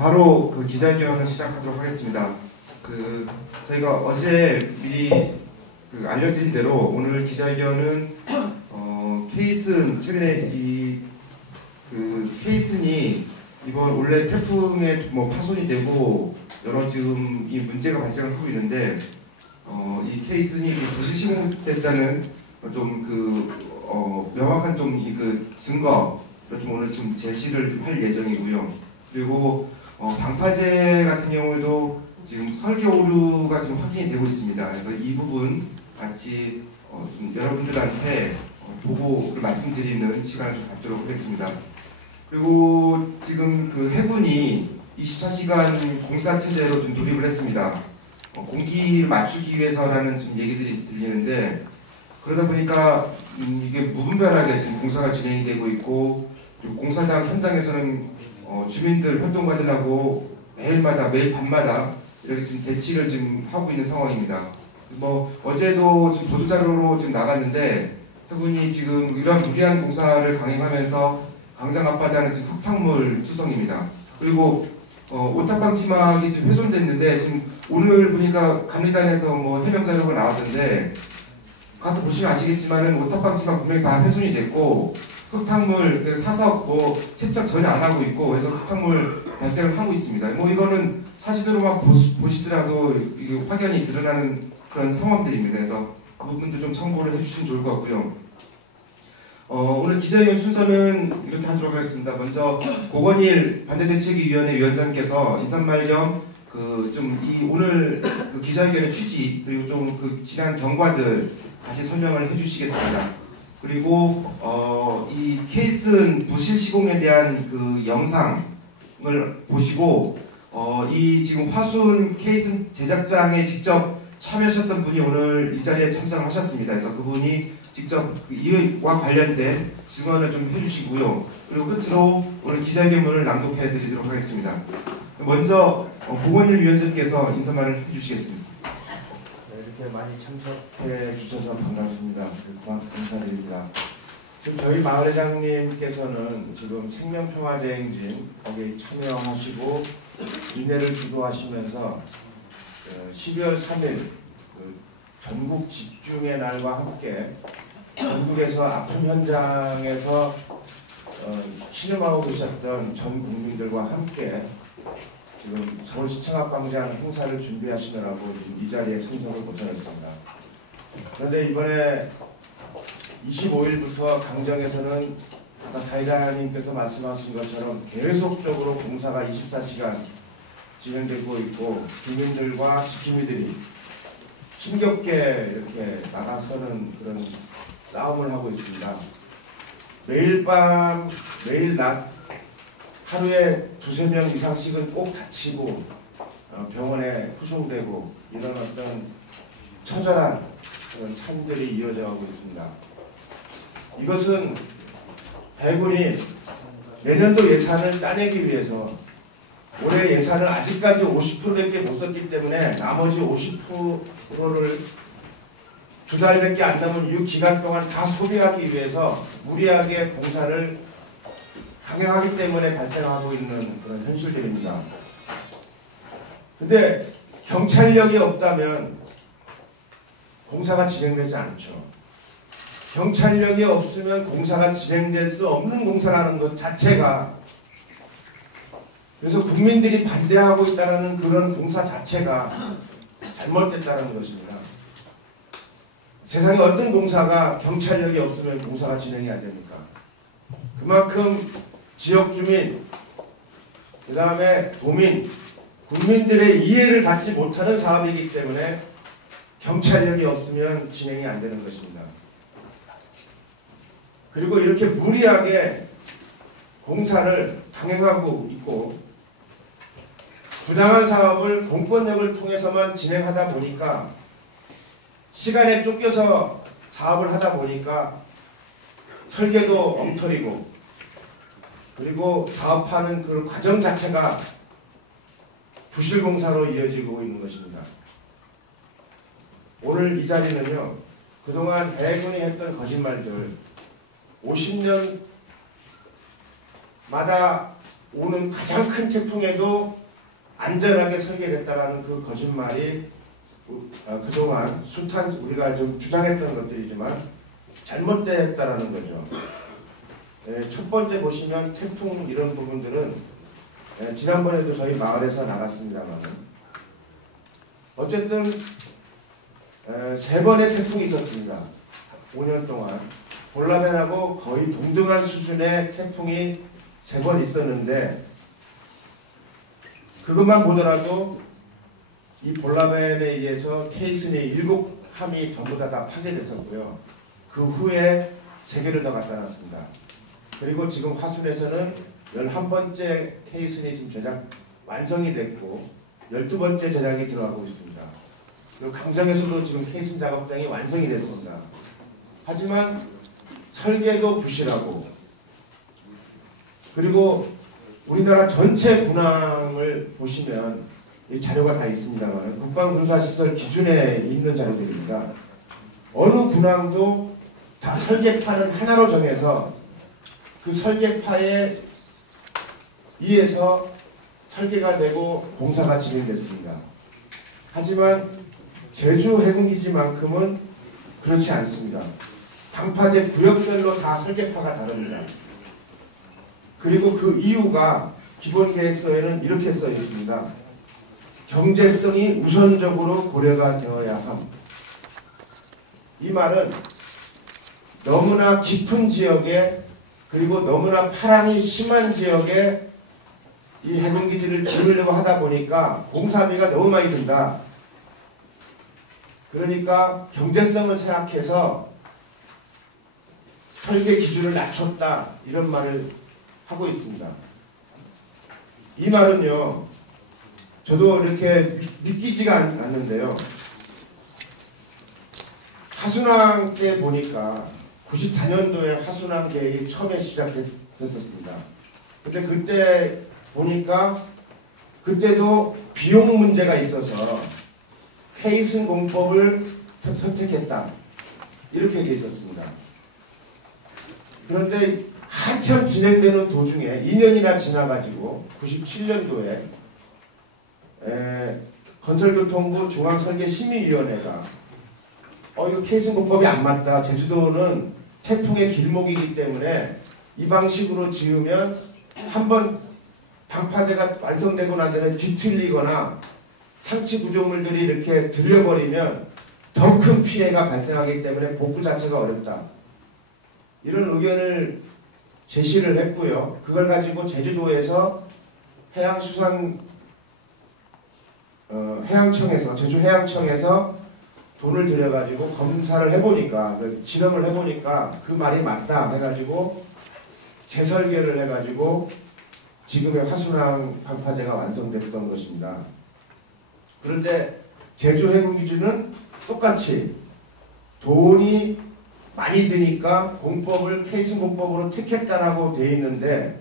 바로 그 기자회견을 시작하도록 하겠습니다. 저희가 어제 미리 알려드린 대로 오늘 기자회견은 케이슨 최근에 케이슨이 이번 원래 태풍에 파손이 되고 여러 지금 이 문제가 발생을 하고 있는데 이 케이슨이 부실 시공됐다는 명확한 증거를 오늘 좀 제시를 할 예정이고요. 그리고 방파제 같은 경우에도 지금 설계 오류가 지금 확인이 되고 있습니다. 그래서 이 부분 같이 좀 여러분들한테 보고를 말씀드리는 시간을 좀 갖도록 하겠습니다. 그리고 지금 해군이 24시간 공사 체제로 좀 돌입을 했습니다. 공기를 맞추기 위해서라는 좀 얘기들이 들리는데, 그러다 보니까 이게 무분별하게 지금 공사가 진행이 되고 있고, 그리고 공사장 현장에서는 주민들 활동가들하고 매일 밤마다 이렇게 지금 대치를 지금 하고 있는 상황입니다. 어제도 지금 보도자료로 지금 나갔는데, 해군이 지금 이러한 무리한 공사를 강행하면서 광장 앞바다는 지금 흙탕물 투성입니다. 그리고 오탑방지막이 지금 훼손됐는데, 지금 오늘 보니까 감리단에서 해명 자료가 나왔는데, 가서 보시면 아시겠지만은 오탑방지막 분명히 다 훼손이 됐고, 흙탕물, 사석, 세척 전혀 안 하고 있고, 그래서 흙탕물 발생을 하고 있습니다. 이거는 사진으로만 보시더라도 이게 확연히 드러나는 그런 상황들입니다. 그래서 그 부분도 좀 참고를 해주시면 좋을 것 같고요. 오늘 기자회견 순서는 이렇게 하도록 하겠습니다. 먼저 고건일 반대대책위원회 위원장께서 인사말 겸 오늘 기자회견의 취지, 그리고 좀 지난 경과들 다시 설명을 해주시겠습니다. 그리고 이 케이슨 부실 시공에 대한 영상을 보시고 이 지금 화순 케이슨 제작장에 직접 참여하셨던 분이 오늘 이 자리에 참석하셨습니다. 그래서 그분이 직접 이와 관련된 증언을 좀 해주시고요. 그리고 끝으로 오늘 기자회견문을 낭독해 드리도록 하겠습니다. 먼저 고건일 위원장께서 인사말을 해주시겠습니다. 네, 이렇게 많이 참석해 주셔서 반갑습니다. 감사드립니다. 지금 저희 마을회장님께서는 지금 생명평화대행진 거기에 참여하시고 인내를 주도하시면서 12월 3일 전국 집중의 날과 함께 전국에서 아픈 현장에서 신음하고 계셨던 전 국민들과 함께 지금 서울시청 광장 행사를 준비하시느라고 지금 이 자리에 참석을 못하였습니다. 그런데 이번에 25일부터 강정에서는 아까 사회자님께서 말씀하신 것처럼 계속적으로 공사가 24시간 진행되고 있고, 주민들과 지킴이들이 힘겹게 이렇게 나가서는 그런 싸움을 하고 있습니다. 매일 밤, 매일 낮 하루에 2~3명 이상씩은 꼭 다치고 병원에 후송되고 이런 어떤 처절한 그런 삶들이 이어져 가고 있습니다. 이것은 해군이 내년도 예산을 따내기 위해서 올해 예산을 아직까지 50%밖에 못 썼기 때문에 나머지 50%를 2달밖에 안 남은 이 기간 동안 다 소비하기 위해서 무리하게 공사를 강행하기 때문에 발생하고 있는 그런 현실들입니다. 근데 경찰력이 없다면 공사가 진행되지 않죠. 경찰력이 없으면 공사가 진행될 수 없는 공사라는 것 자체가, 그래서 국민들이 반대하고 있다는 그런 공사 자체가 잘못됐다는 것입니다. 세상에 어떤 공사가 경찰력이 없으면 공사가 진행이 안 됩니까? 그만큼 지역 주민, 그 다음에 도민, 국민들의 이해를 받지 못하는 사업이기 때문에 경찰력이 없으면 진행이 안 되는 것입니다. 그리고 이렇게 무리하게 공사를 강행하고 있고, 부당한 사업을 공권력을 통해서만 진행하다 보니까, 시간에 쫓겨서 사업을 하다 보니까 설계도 엉터리고, 그리고 사업하는 그 과정 자체가 부실공사로 이어지고 있는 것입니다. 오늘 이 자리는요, 그동안 해군이 했던 거짓말들, 50년마다 오는 가장 큰 태풍에도 안전하게 설계됐다라는 그 거짓말이 그동안 숱한 우리가 좀 주장했던 것들이지만 잘못됐다라는 거죠. 첫 번째 보시면 태풍 이런 부분들은 지난번에도 저희 마을에서 나갔습니다만 어쨌든 3번의 태풍이 있었습니다. 5년 동안 볼라벤하고 거의 동등한 수준의 태풍이 3번 있었는데 그것만 보더라도 이 볼라벤에 의해서 케이슨의 7함이 전부 다 파괴됐었고요. 그 후에 3개를 더 갖다 놨습니다. 그리고 지금 화순에서는 11번째 케이슨이 지금 제작 완성이 됐고 12번째 제작이 들어가고 있습니다. 그리고 강정에서도 지금 케이슨 작업장이 완성이 됐습니다. 하지만 설계도 부실하고 그리고 우리나라 전체 군항을 보시면 이 자료가 다 있습니다만 국방군사시설 기준에 있는 자료들입니다. 어느 군항도 다 설계파는 하나로 정해서 그 설계파에 의해서 설계가 되고 공사가 진행됐습니다. 하지만 제주 해군기지만큼은 그렇지 않습니다. 방파제 구역별로 다 설계파가 다릅니다. 그리고 그 이유가 기본계획서에는 이렇게 써 있습니다. 경제성이 우선적으로 고려가 되어야 함. 이 말은 너무나 깊은 지역에 그리고 너무나 파랑이 심한 지역에 이 해군기지를 지으려고 하다 보니까 공사비가 너무 많이 든다. 그러니까 경제성을 생각해서 설계 기준을 낮췄다. 이런 말을 하고 있습니다. 이 말은요. 저도 이렇게 믿기지가 않는데요. 하순항 때 보니까 94년도에 하순항 계획이 처음에 시작됐었습니다. 근데 그때 보니까 그때도 비용 문제가 있어서 케이슨 공법을 선택했다. 이렇게 돼 있었습니다. 그런데 한참 진행되는 도중에 2년이나 지나가지고 97년도에 건설교통부 중앙설계심의위원회가 이거 케이슨 공법이 안 맞다. 제주도는 태풍의 길목이기 때문에 이 방식으로 지으면 한번 방파제가 완성되고 난 데는 뒤틀리거나 상치 구조물들이 이렇게 들려버리면 더 큰 피해가 발생하기 때문에 복구 자체가 어렵다. 이런 의견을 제시를 했고요. 그걸 가지고 제주도에서 해양청에서 제주해양청에서 돈을 들여가지고 검사를 해보니까 실험을 해보니까 그 말이 맞다 해가지고 재설계를 해가지고 지금의 화순항 방파제가 완성됐던 것입니다. 그런데 제주 해군기지는 똑같이 돈이 많이 드니까 공법을 케이슨 공법으로 택했다라고 되어 있는데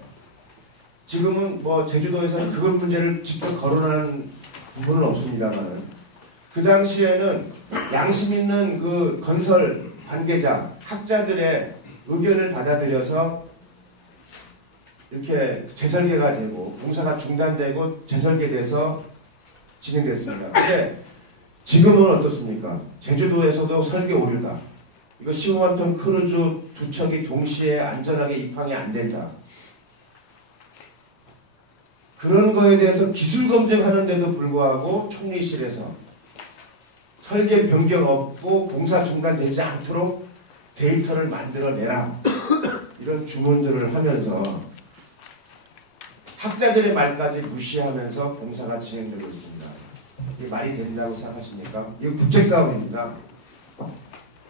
지금은 뭐 제주도에서는 그런 문제를 직접 거론하는 부분은 없습니다만 그 당시에는 양심 있는 그 건설 관계자 학자들의 의견을 받아들여서 이렇게 재설계가 되고 공사가 중단되고 재설계돼서 진행됐습니다. 근데 지금은 어떻습니까? 제주도에서도 설계 오류다. 이거 15톤 크루즈 2척이 동시에 안전하게 입항이 안 된다. 그런 거에 대해서 기술 검증하는데도 불구하고 총리실에서 설계 변경 없고 공사 중단되지 않도록 데이터를 만들어내라. 이런 주문들을 하면서 학자들의 말까지 무시하면서 공사가 진행되고 있습니다. 이게 말이 된다고 생각하십니까? 이거 국책사업입니다.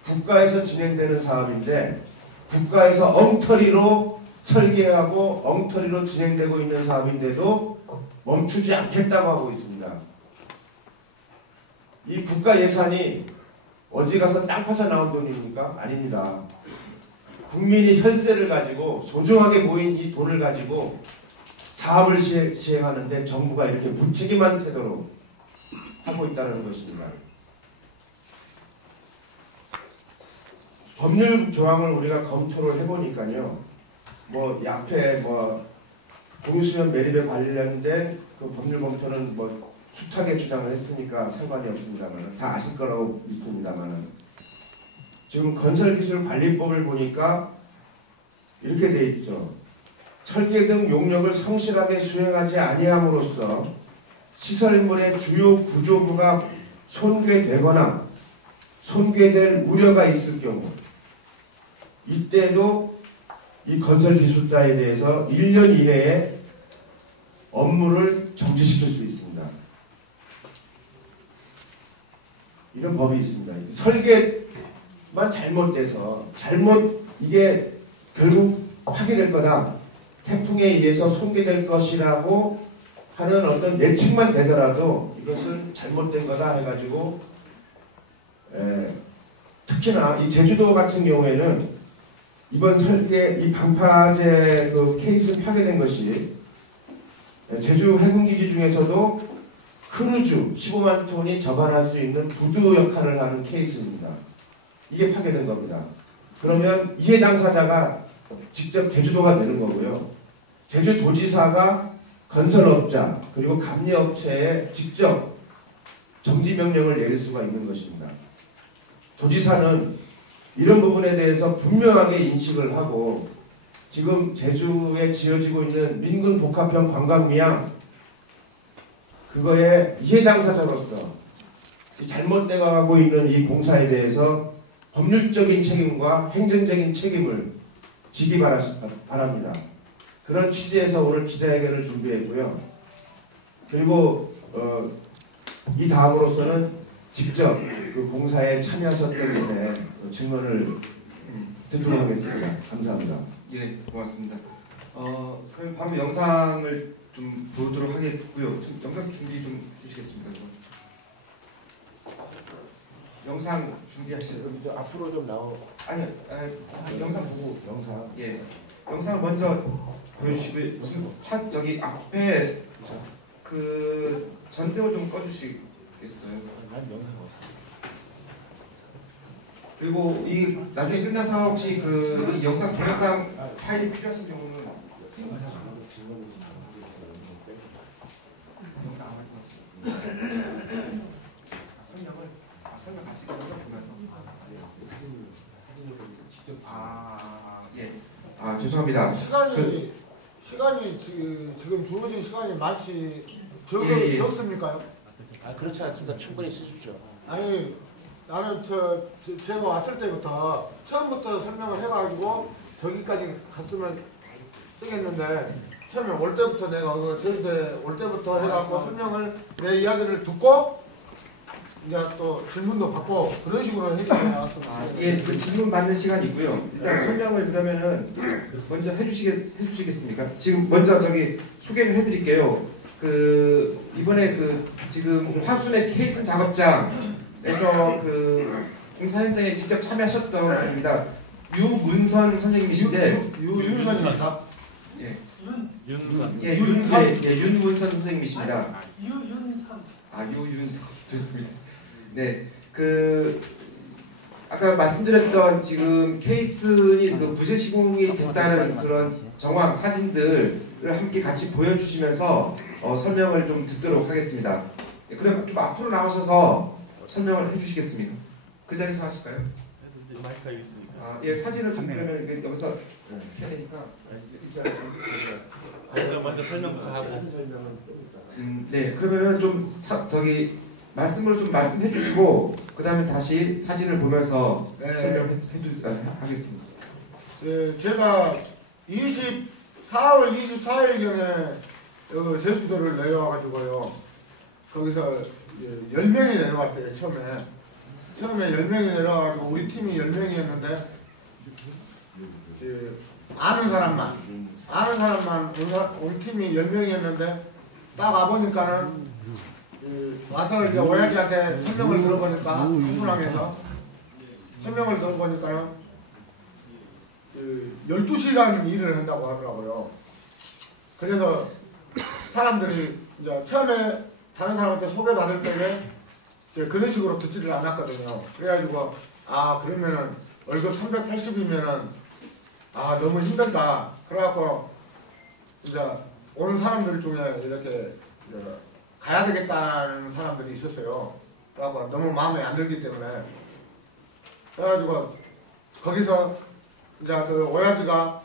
국가에서 진행되는 사업인데 국가에서 엉터리로 설계하고 엉터리로 진행되고 있는 사업인데도 멈추지 않겠다고 하고 있습니다. 이 국가 예산이 어디 가서 땅 파서 나온 돈입니까? 아닙니다. 국민이 혈세를 가지고 소중하게 모인 이 돈을 가지고 사업을 시행하는데 정부가 이렇게 무책임한 태도로 하고 있다는 것입니다. 법률 조항을 우리가 검토를 해보니까요. 뭐 앞에 공유수면 매립에 관련된 그 법률 검토는 뭐 숱하게 주장을 했으니까 상관이 없습니다만 다 아실 거라고 믿습니다만 지금 건설기술관리법을 보니까 이렇게 돼 있죠. 설계 등 용역을 성실하게 수행하지 아니함으로써 시설물의 주요 구조부가 손괴되거나 손괴될 우려가 있을 경우 이때도 이 건설기술자에 대해서 1년 이내에 업무를 정지시킬 수 있습니다. 이런 법이 있습니다. 설계만 잘못돼서 이게 결국 파괴될 거다. 태풍에 의해서 손괴될 것이라고 하는 어떤 예측만 되더라도 이것은 잘못된 거다 해가지고 특히나 이 제주도 같은 경우에는 이번 설계 이 방파제 그 케이스 파괴된 것이 제주 해군기지 중에서도 크루즈 15만 톤이 접안할 수 있는 부두 역할을 하는 케이스입니다. 이게 파괴된 겁니다. 그러면 이해 당사자가 직접 제주도가 되는 거고요. 제주도지사가 건설업자 그리고 감리업체에 직접 정지 명령을 내릴 수가 있는 것입니다. 도지사는 이런 부분에 대해서 분명하게 인식을 하고 지금 제주에 지어지고 있는 민근 복합형 관광미양 그거에 이해 당사자로서 잘못되어 가고 있는 이 공사에 대해서 법률적인 책임과 행정적인 책임을 지기 바랍니다. 그런 취지에서 오늘 기자회견을 준비했고요. 그리고 이 다음으로서는 직접 그 공사에 참여하셨던 분의 증언을 듣도록 하겠습니다. 감사합니다. 예, 고맙습니다. 그럼 바로 영상을 좀 보도록 하겠고요. 좀 영상 준비 좀 해주시겠습니다. 영상 준비하시죠. 이제 앞으로 좀 아니요, 영상 보고 영상. 예, 영상을 먼저 보여주시고요. 저기 앞에 그 전등을 좀 꺼주시겠어요? 그리고 이 나중에 끝나서 혹시 이 영상 동영상 파일이 필요하신 경우는 설명 같이 보면서 예. 죄송합니다. 시간이 지금 주어진 시간이 많지 예. 적습니까요? 그렇지 않습니다. 충분히 쓰십시오. 아니 나는 제가 왔을 때부터 처음부터 설명을 해가지고 저기까지 갔으면 쓰겠는데 처음에 올 때부터 내가 저한테 올 때부터 해갖고 설명을 내 이야기를 듣고 이제 또 질문도 받고 그런 식으로 해줘야 나왔습니다. 예, 그 질문 받는 시간이 있고요. 일단 설명을 그러면은 먼저 해주시겠습니까? 지금 먼저 저기 소개를 해드릴게요. 이번에 지금 화순의 케이스 작업장에서 공사 현장에 직접 참여하셨던 분입니다. 유문선 선생님이신데 윤선입니다. 예. 윤선. 예, 윤문선 선생님이십니다. 유윤선. 좋습니다. 네, 아까 말씀드렸던 지금 케이슨이 부재 시공이 됐다는 그런 정황 사진들을 함께 같이 보여주시면서 설명을 좀 듣도록 하겠습니다. 예, 그럼 좀 앞으로 나오셔서 설명을 해주시겠습니까? 그 자리에서 하실까요? 마이크가 있으니까. 예, 사진을 좀 그러면 여기서 해야 되니까. 먼저 설명부터 하고. 네, 그러면은 좀 말씀으로 좀 말씀해 주시고 그 다음에 다시 사진을 보면서 설명하겠습니다. 네, 제가 4월 24일경에 여기 제주도를 내려와가지고요. 거기서 10명이 내려왔어요. 처음에 10명이 내려와가지고 우리 팀이 10명이었는데 아는 사람만 우리 팀이 10명이었는데 딱 와보니까는 와서 이제 오야지한테 설명을 들어보니까 한분함에서 설명을 들어보니까는 12시간 일을 한다고 하더라고요. 그래서 사람들이 이제 처음에 다른 사람한테 소개받을 때는 그런 식으로 듣지를 않았거든요. 그래가지고 그러면은 월급 380이면은 너무 힘들다. 그래갖고 이제 오는 사람들 중에 이렇게 가야 되겠다는 사람들이 있었어요. 그래갖고 너무 마음에 안 들기 때문에. 그래가지고 거기서 이제 그 오야지가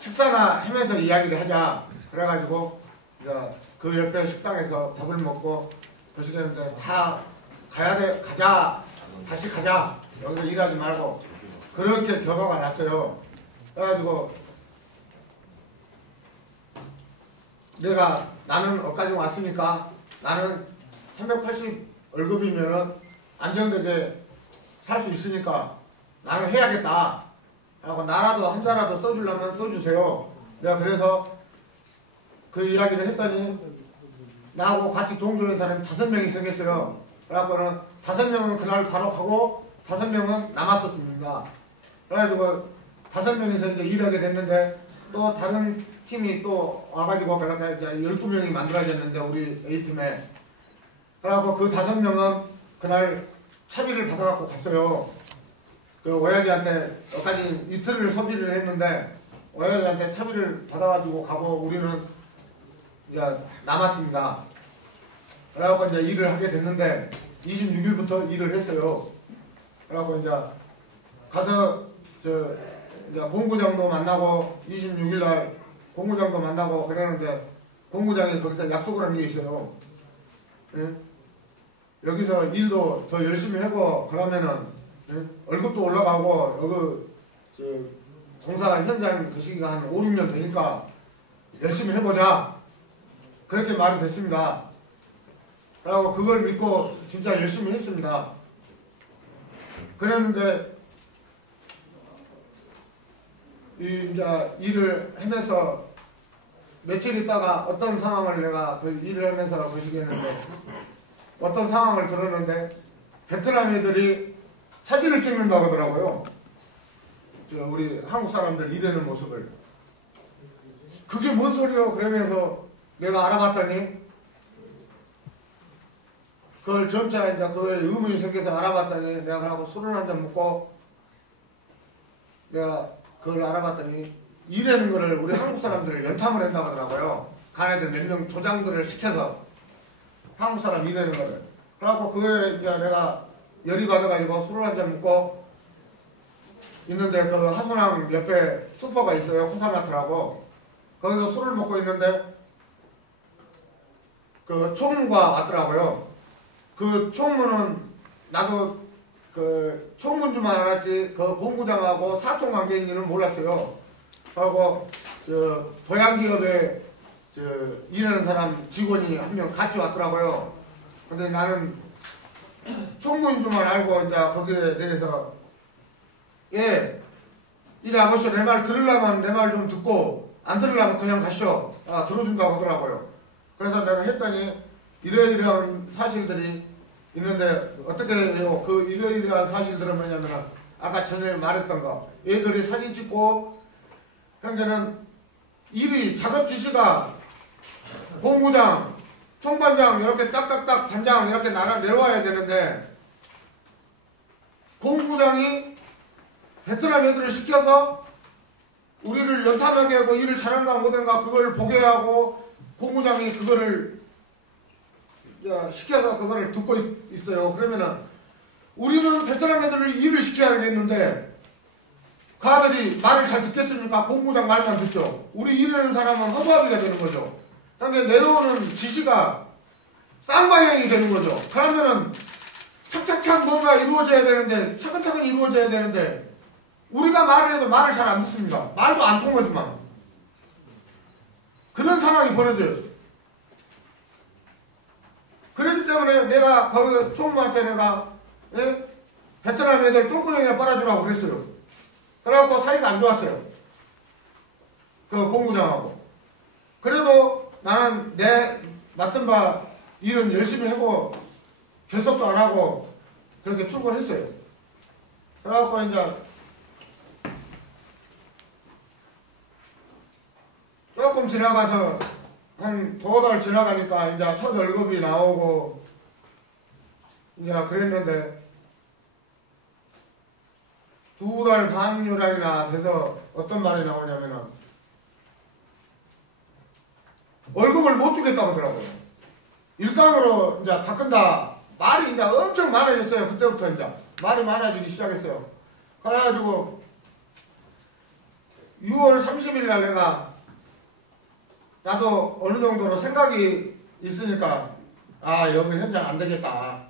식사나 하면서 이야기를 하자. 그래가지고 이제 그 옆에 식당에서 밥을 먹고 그러시겠는데 다 가야 돼, 가자, 다시 가자, 여기서 일하지 말고 그렇게 결과가 났어요. 그래가지고 나는 어까지 왔으니까 나는 380 월급이면은 안정되게 살 수 있으니까 나는 해야겠다. 하고 나라도 한 자라도 써주려면 써주세요. 내가 그래서 그 이야기를 했더니 나하고 같이 동조한 사람이 5명이 생겼어요. 그래갖고는 5명은 그날 바로 가고 5명은 남았었습니다. 그래가지고 5명이서 이제 일하게 됐는데 또 다른 팀이 또 와가지고 그렇게 이제 12명이 만들어졌는데 우리 A팀에. 그래갖고 그 5명은 그날 차비를 받아갖고 갔어요. 그 오야지한테 여기까지 이틀을 소비를 했는데 오야지한테 차비를 받아가지고 가고 우리는 이제 남았습니다. 그래갖고 이제 일을 하게 됐는데 26일부터 일을 했어요. 그래갖고 이제 가서 이제 본부장도 만나고 26일날 본부장도 만나고 그러는데 본부장이 거기서 약속을 한 게 있어요. 예? 여기서 일도 더 열심히 하고 그러면은 예? 월급도 올라가고 여기 공사 현장 그 시기가 한 5, 6년 되니까 열심히 해보자. 그렇게 말이 됐습니다. 그리고 그걸 믿고 진짜 열심히 했습니다. 그랬는데 이제 일을 하면서 며칠 있다가 어떤 상황을 내가 그 일을 하면서 보시겠는데 어떤 상황을 들었는데 베트남 애들이 사진을 찍는다고 하더라고요. 우리 한국 사람들 일하는 모습을. 그게 뭔 소리요? 그러면서 내가 알아봤더니 그걸 점차 이제 그걸 의문이 생겨서 알아봤더니 내가 하고 술을 한잔 먹고 내가 그걸 알아봤더니 일하는 거를 우리 한국 사람들을 연탐을 한다고 하더라고요. 가네들 몇 명 조장들을 시켜서 한국 사람 일하는 거를. 그래갖고 그거에 이제 내가 열이 받아가지고 술을 한잔 먹고 있는데 그 하순항 옆에 슈퍼가 있어요. 호사마트라고. 거기서 술을 먹고 있는데 그 총무가 왔더라고요. 그 총무는 나도 그 총무인 줄 알았지 그 본부장하고 사총 관계인지는 몰랐어요. 그리고 도양기업에 일하는 사람 직원이 한 명 같이 왔더라고요. 근데 나는 총무인 줄만 알고 이제 거기에 대해서 예, 이 아버지 내 말 들으려면 내 말 좀 듣고 안 들으려면 그냥 가시오. 들어준다고 하더라고요. 그래서 내가 했더니 이러이러한 사실들이 있는데 어떻게 해요? 그 이러이러한 사실들은 뭐냐면 아까 전에 말했던 거 애들이 사진 찍고 현재는 일이 작업 지시가 본부장, 총반장 이렇게 딱딱딱 반장 이렇게 내려와야 되는데 본부장이 베트남 애들을 시켜서 우리를 연탐하게 하고 일을 잘한가 못한가 그걸 보게 하고 본부장이 그거를 시켜서 그거를 듣고 있어요. 그러면은 우리는 베트남 애들을 일을 시켜야겠는데 그 아들이 말을 잘 듣겠습니까? 본부장 말만 듣죠. 우리 일하는 사람은 허무하기가 되는 거죠. 그러니까 내려오는 지시가 쌍방향이 되는 거죠. 그러면은 착착착 뭔가 이루어져야 되는데 차근차근 이루어져야 되는데 우리가 말을 해도 말을 잘 안 듣습니다. 말도 안 통하지만 그런 상황이 벌어져요. 그렇기 때문에 내가 거기 총무한테 내가 베트남 애들 똥구멍이나 빨아주라고 그랬어요. 그래갖고 사이가 안 좋았어요. 그 본부장하고. 그래도 나는 내 맡은 바 일은 열심히 하고 결석도 안 하고 그렇게 출근했어요. 그래갖고 이제 조금 지나가서 한 2달 지나가니까 이제 첫 월급이 나오고 이제 그랬는데 2달 반 요량이나 돼서 어떤 말이 나오냐면은 월급을 못 주겠다고 하더라고요. 일감으로 이제 바꾼다. 말이 이제 엄청 많아졌어요. 그때부터 이제 말이 많아지기 시작했어요. 그래가지고 6월 30일 날 내가 나도 어느 정도로 생각이 있으니까 아 여기 현장 안 되겠다.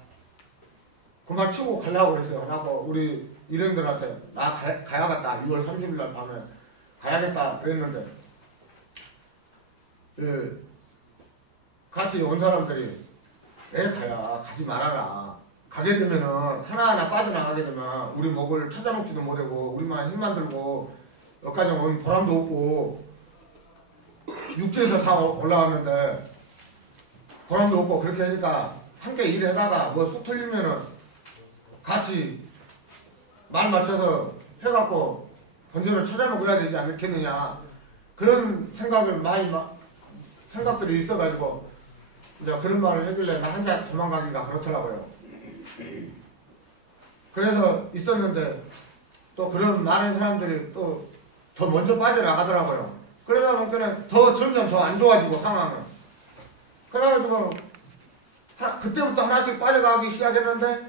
그만 치고 가려고 그랬어요. 나고 우리 일행들한테 나 가야겠다. 6월 30일 날 밤에 가야겠다 그랬는데 같이 온 사람들이 왜 가야 가지 말아라. 가게 되면은 하나하나 빠져나가게 되면 우리 목을 찾아먹지도 못하고 우리만 힘만 들고 여기까지 온 보람도 없고 육지에서 다 올라왔는데 보람도 없고 그렇게 하니까 함께 일하다가 뭐 쑥 틀리면은 같이 말 맞춰서 해갖고 본전을 찾아먹어야 되지 않겠느냐 그런 생각들이 있어가지고 이제 그런 말을 해길래 나 혼자 도망가기가 그렇더라고요. 그래서 있었는데 또 그런 많은 사람들이 또 더 먼저 빠져나가더라고요. 그러다 보니까 더 점점 더 안 좋아지고 상황은. 그래가지고 그때부터 하나씩 빠져가기 시작했는데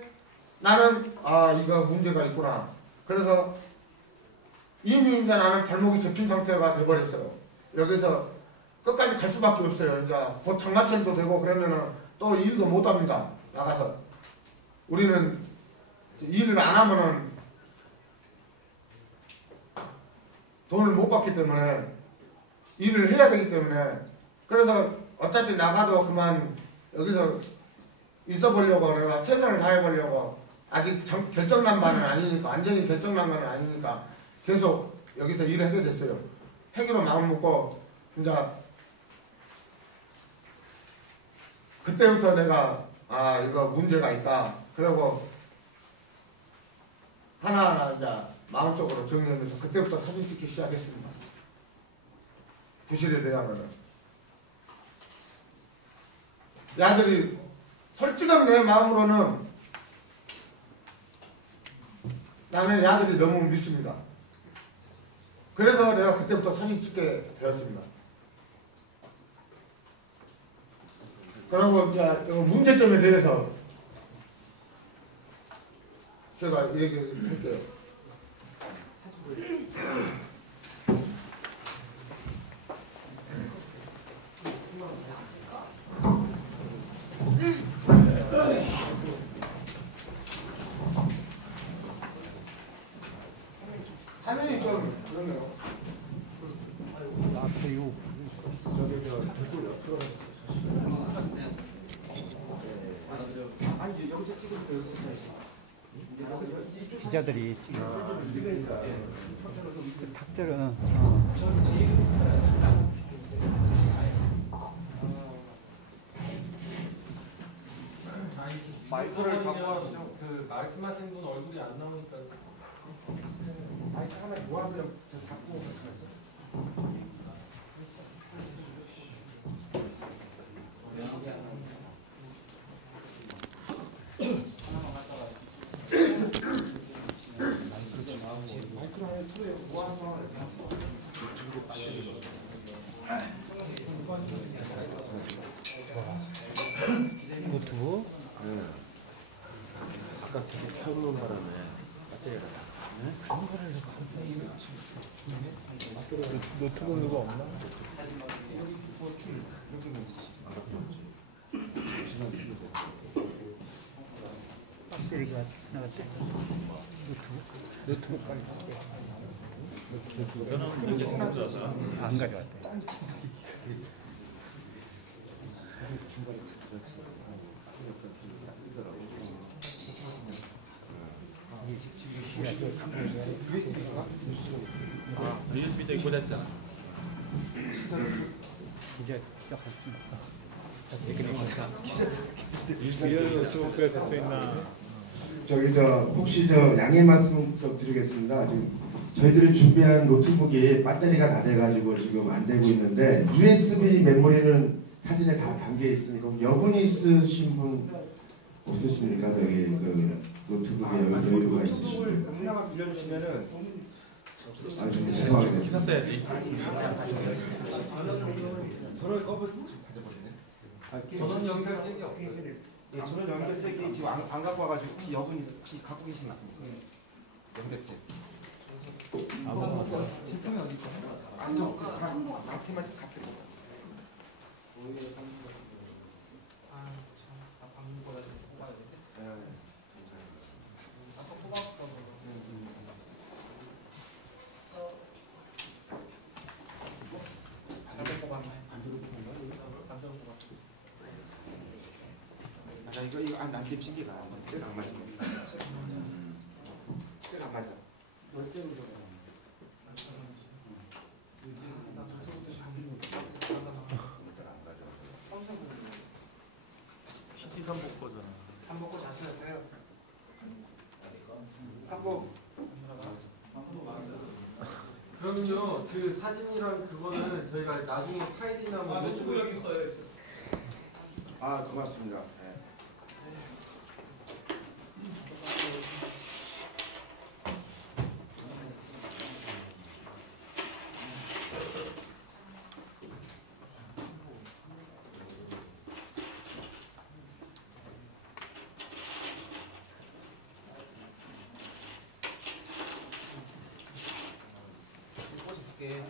나는 아 이거 문제가 있구나. 그래서 이미 이제 나는 발목이 접힌 상태가 돼버렸어요. 여기서 끝까지 갈 수밖에 없어요. 이제 곧 장마철도 되고 그러면은 또 일도 못 합니다. 나가서 우리는 일을 안 하면은 돈을 못 받기 때문에 일을 해야 되기 때문에 그래서 어차피 나가도 그만 여기서 있어 보려고 내가 최선을 다해 보려고 아직 결정난 바는 아니니까 완전히 결정난 건 아니니까 계속 여기서 일을 하게 됐어요. 하기로 마음 먹고 이제 그때부터 내가 아 이거 문제가 있다. 그리고 하나하나 이제 마음속으로 정리하면서 그때부터 사진 찍기 시작했습니다. 부실에 대하면은 야들이 솔직한 내 마음으로는 나는 야들이 너무 믿습니다. 그래서 내가 그때부터 사진 찍게 되었습니다. 그리고 이제 문제점에 대해서 제가 얘기할게요. 화면이 좀 그러네요. 앞에요. 저기 저쪽으로 아니 여기서 찍을 때 기자들이 찍으니까 그 탁절은 마이크를 잡고 하시죠. 그 말씀하신 분 얼굴이 안 나오니까. 마이크 하나 모아서 저 잡고 하세요. 마이크를 하나 쓰여 모아서 노트북. 아까 계속 켜놓은 바람에 배터리가 노트북 누가 없나? 배터리가 나갔대. 노트북 빨리 안 가져왔대. USB 저기 꽂았잖아. 이제 USB 쪽에 쓸 수 있나? 저기 혹시 양해 말씀 좀 드리겠습니다. 지금 저희들이 준비한 노트북이 배터리가 다 돼가지고 지금 안 되고 있는데 USB 메모리는 사진에 다 담겨 있으니까 여분이 있으신 분 없으십니까? 저기 그 노트북에 여유가 있으신 분? 하나만 빌려주시면은 좀 죄송하게 기사 됐습니다. 써야지. 저는 좀 다져버리네. 전원 연결책이 없어요. 예, 저는 연결책이 지금 안 갖고 와가지고 혹시 여분 혹시 갖고 계시겠습니까? 연결책. 제품이 어디 있죠? 아니요, 앞에만 같은 거. 방문보다 좀 뽑아야 돼. 아까 뽑았어. 아, 이거 안 딥신기가 쟤가 안 맞아. 쟤가 안 맞아. PT 선복 거잖아. 삼복고 자체였어요. 삼복. 그러면요, 그 사진이랑 그거는 저희가 나중에 파일이나 뭐 노트북 여기 있어요. 아 고맙습니다. 네. 꽂아줄게.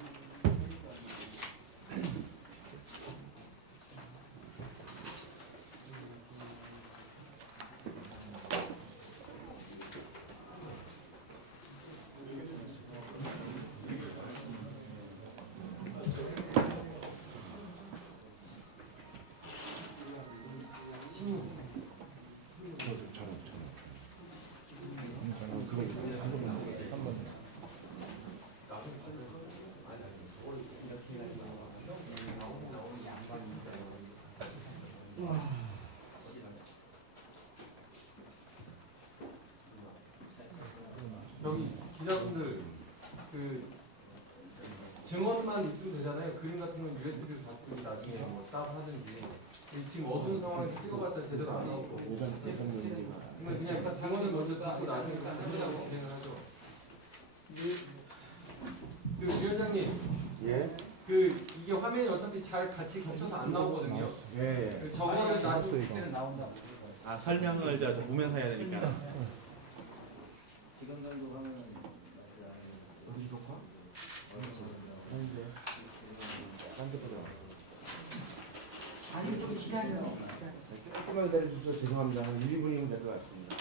저기 기자분들 그 증언만 있으면 되잖아요. 그림 같은 건 USB를 받고 나중에 뭐 따로 하든지. 지금 어두운 상황에서 찍어봤자 제대로 안 나올 거고. 그러면 그냥 일단 증언을 먼저 듣고 나중에 해석하고 진행을 하죠. 그 위원장님, 예. 그 이게 화면이 어차피 잘 같이 겹쳐서 안 나오거든요. 예. 예. 저거를 나중에 아 설명을 이제 보면서 해야 되니까. 아니 좀 기다려. 조금만 기다려주셔서 죄송합니다. 한 1, 2분이면 될 것 같습니다.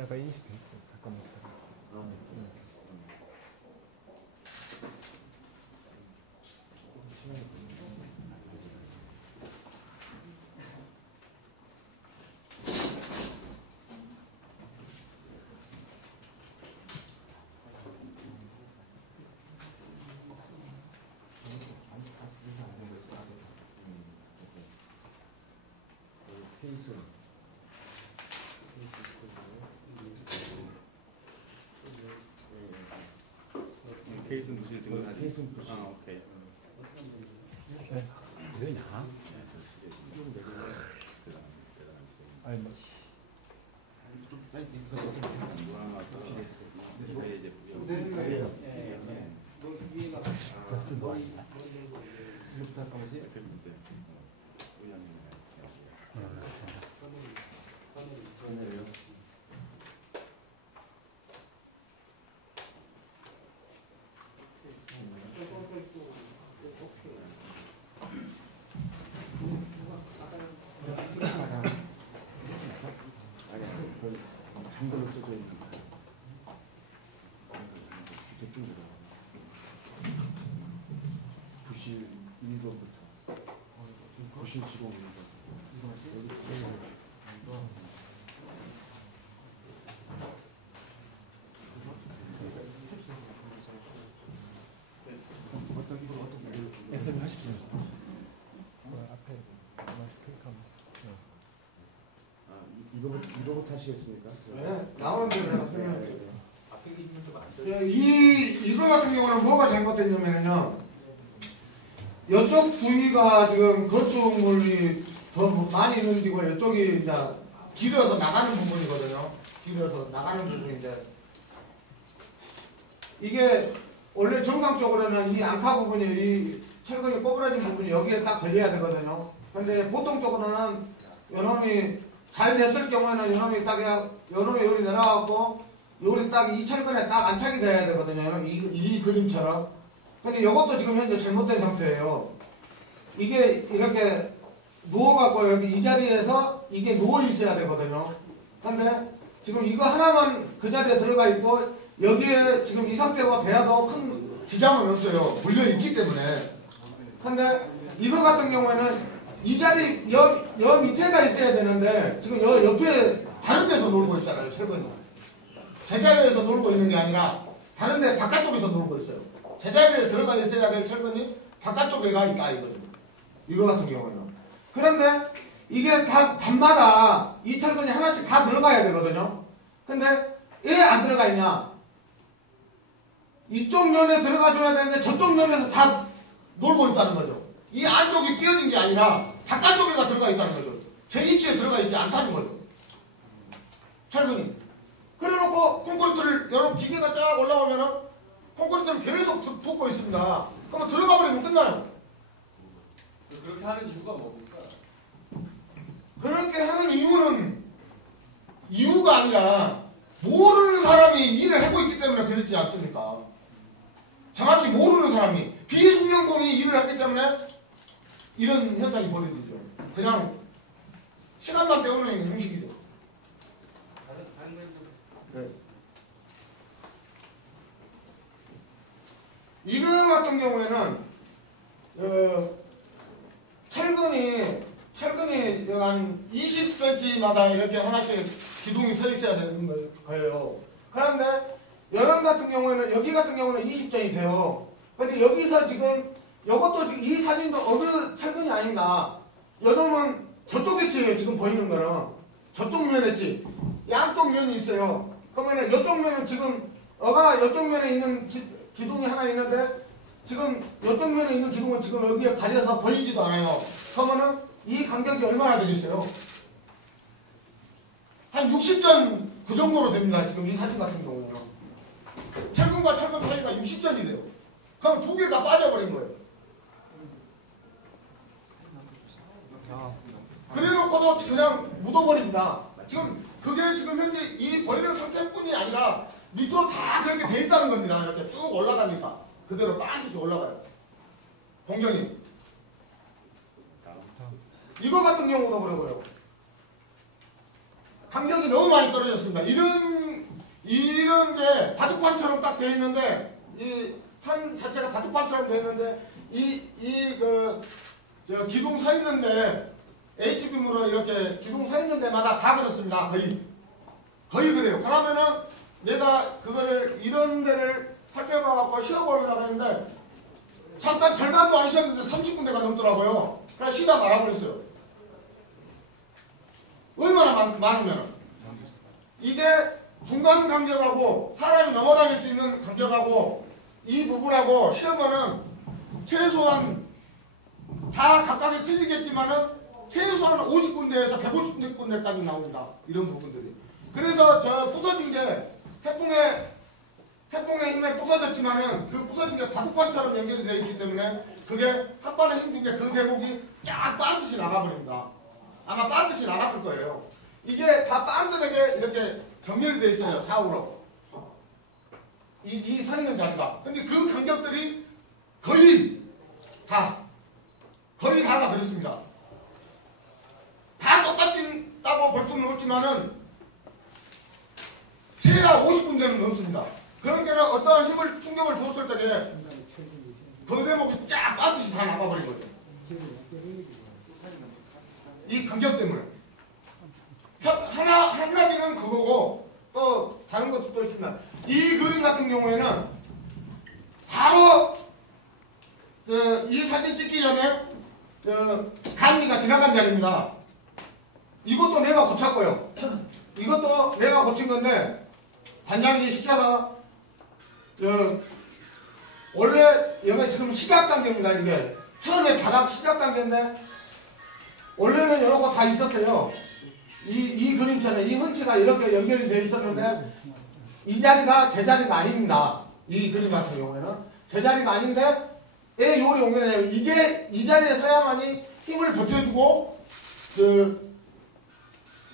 약간 인식 잠깐만. 케이스는 무슨 지금 하지? 케이스는 무슨? 아 오케이. 왜 나? 아니 뭐 한글로 써져 있는 거. 대충 들어. 91번부터 9015번부터. 좀 하십시오. 앞에 클릭하면. 이거부터 하시겠습니까? 네, 나오는 대로 제가 설명할게요. 앞에 계시면 좀 안 돼요. 이거 같은 경우는 뭐가 잘못됐냐면요. 이쪽 부위가 지금 건축물이 더 많이 있는 데고 이쪽이 이제 길어서 나가는 부분이거든요. 길어서 나가는 부분인데 이게 원래 정상적으로는 이 앙카 부분이 이 철근이 꼬부라진 부분이 여기에 딱 걸려야 되거든요. 근데 보통적으로는 요놈이 잘 됐을 경우에는 요놈이 딱 요놈이 요리 내려가고 요리 딱 이 철근에 딱 안착이 돼야 되거든요. 이 그림처럼. 근데 이것도 지금 현재 잘못된 상태예요. 이게 이렇게 누워갖고 여기 이 자리에서 이게 누워 있어야 되거든요. 근데 지금 이거 하나만 그 자리에 들어가 있고 여기에 지금 이 상태가 돼야도 큰 지장은 없어요. 물려 있기 때문에. 근데 이거 같은 경우에는 이 자리 여 밑에가 있어야 되는데 지금 여 옆에 다른 데서 놀고 있잖아요. 철근이. 제자리에서 놀고 있는 게 아니라 다른 데 바깥쪽에서 놀고 있어요. 제자리에 들어가 있어야 될 철근이 바깥쪽에 가 있다 이거죠. 이거 같은 경우에는. 그런데 이게 다 단마다 이 철근이 하나씩 다 들어가야 되거든요. 근데 왜 안 들어가 있냐? 이쪽 면에 들어가 줘야 되는데 저쪽 면에서 다 놀고 있다는 거죠. 이 안쪽이 끼어진 게 아니라 바깥쪽에가 들어가 있다는 거죠. 제 위치에 들어가 있지 않다는 거죠. 철근이. 그래놓고 콘크리트를 여러분 기계가 쫙 올라오면은 콘크리트는 계속 붓고 있습니다. 그러면 들어가 버리면 끝나요. 그렇게 하는 이유가 뭡니까? 그렇게 하는 이유는 이유가 아니라 모르는 사람이 일을 하고 있기 때문에 그렇지 않습니까? 정확히 모르는 사람이 비숙련공이 일을 했기 때문에 이런 현상이 벌어지죠. 그냥 시간만 때우는 형식이죠. 네. 이거 같은 경우에는 철근이 한 20cm마다 이렇게 하나씩 기둥이 서 있어야 되는 거예요. 그런데 여름 같은 경우에는 여기 같은 경우는 20전이 돼요. 근데 여기서 지금 이것도 지금 이 사진도 어느 철근이 아닙니다. 여름은 저쪽 위치에 지금 보이는 거는 저쪽 면했지. 양쪽 면이 있어요. 그러면 이쪽 면은 지금 이쪽 면에 있는 기둥이 하나 있는데 지금 이쪽 면에 있는 기둥은 지금 여기에 가려서 보이지도 않아요. 그러면은 이 간격이 얼마나 되겠어요? 한 60전 그 정도로 됩니다. 지금 이 사진 같은 경우는. 철근과 철근 사이가 60전이 돼요. 그럼 두 개가 빠져버린 거예요. 그래놓고도 그냥 묻어버립니다. 지금 그게 지금 현재 이 버리는 상태뿐이 아니라 밑으로 다 그렇게 돼 있다는 겁니다. 이렇게 쭉 올라가니까 그대로 반드시 올라가요. 공경이. 이거 같은 경우도 그러고요. 간격이 너무 많이 떨어졌습니다. 이런 게 바둑판처럼 딱 돼 있는데 이 판 자체가 바둑판처럼 돼 있는데 저 기둥 서 있는데 H빔으로 이렇게 기둥 서 있는 데마다 다 그렇습니다. 거의 그래요. 그러면은 내가 그거를 이런 데를 살펴봐갖고 쉬어보려고 했는데 잠깐 절반도 안 쉬었는데 30군데가 넘더라고요. 그래서 쉬다 말아버렸어요. 얼마나 많으면 이게 중간 간격하고 사람이 넘어다닐 수 있는 간격하고 이 부분하고 쉬어보면 최소한 다 각각이 틀리겠지만은 최소한 50군데에서 150군데까지 나옵니다. 이런 부분들이. 그래서 저 부서진 게 태풍의 힘에 부서졌지만은 그 부서진 게 바둑판처럼 연결이 되어 있기 때문에 그게 한 번에 힘준 게 그 대목이 쫙 반드시 나가버립니다. 아마 반드시 나갔을 거예요. 이게 다 반듯하게 이렇게 정렬이 되어 있어요. 좌우로. 이 서 있는 자리가. 근데 그 간격들이 거의 다가 그렇습니다. 다 똑같다고 볼 수는 없지만은 최하 50군데는 넘습니다. 그런 게는 어떠한 힘을 충격을 줬을 때 그 대목이 쫙 빠듯이 다 나가버린 거죠. 이 간격 때문에. 한 가지는 그거고 또 다른 것도 또 있습니다. 이 그림 같은 경우에는 바로 이 사진 찍기 전에 감리가 지나간 자리입니다. 이것도 내가 고쳤고요. 이것도 내가 고친 건데 반장이 시켜서 원래 여기 지금 시작 단계입니다. 이게 처음에 바닥 시작 단계인데 원래는 여러 거 다 있었어요. 이 그림처럼 이 흔치가 이렇게 연결이 되어 있었는데 이 자리가 제 자리가 아닙니다. 이 그림 같은 경우에는 제 자리가 아닌데 왜 요리 옮겨내냐면 이게 이 자리에 서야만이 힘을 버텨주고 그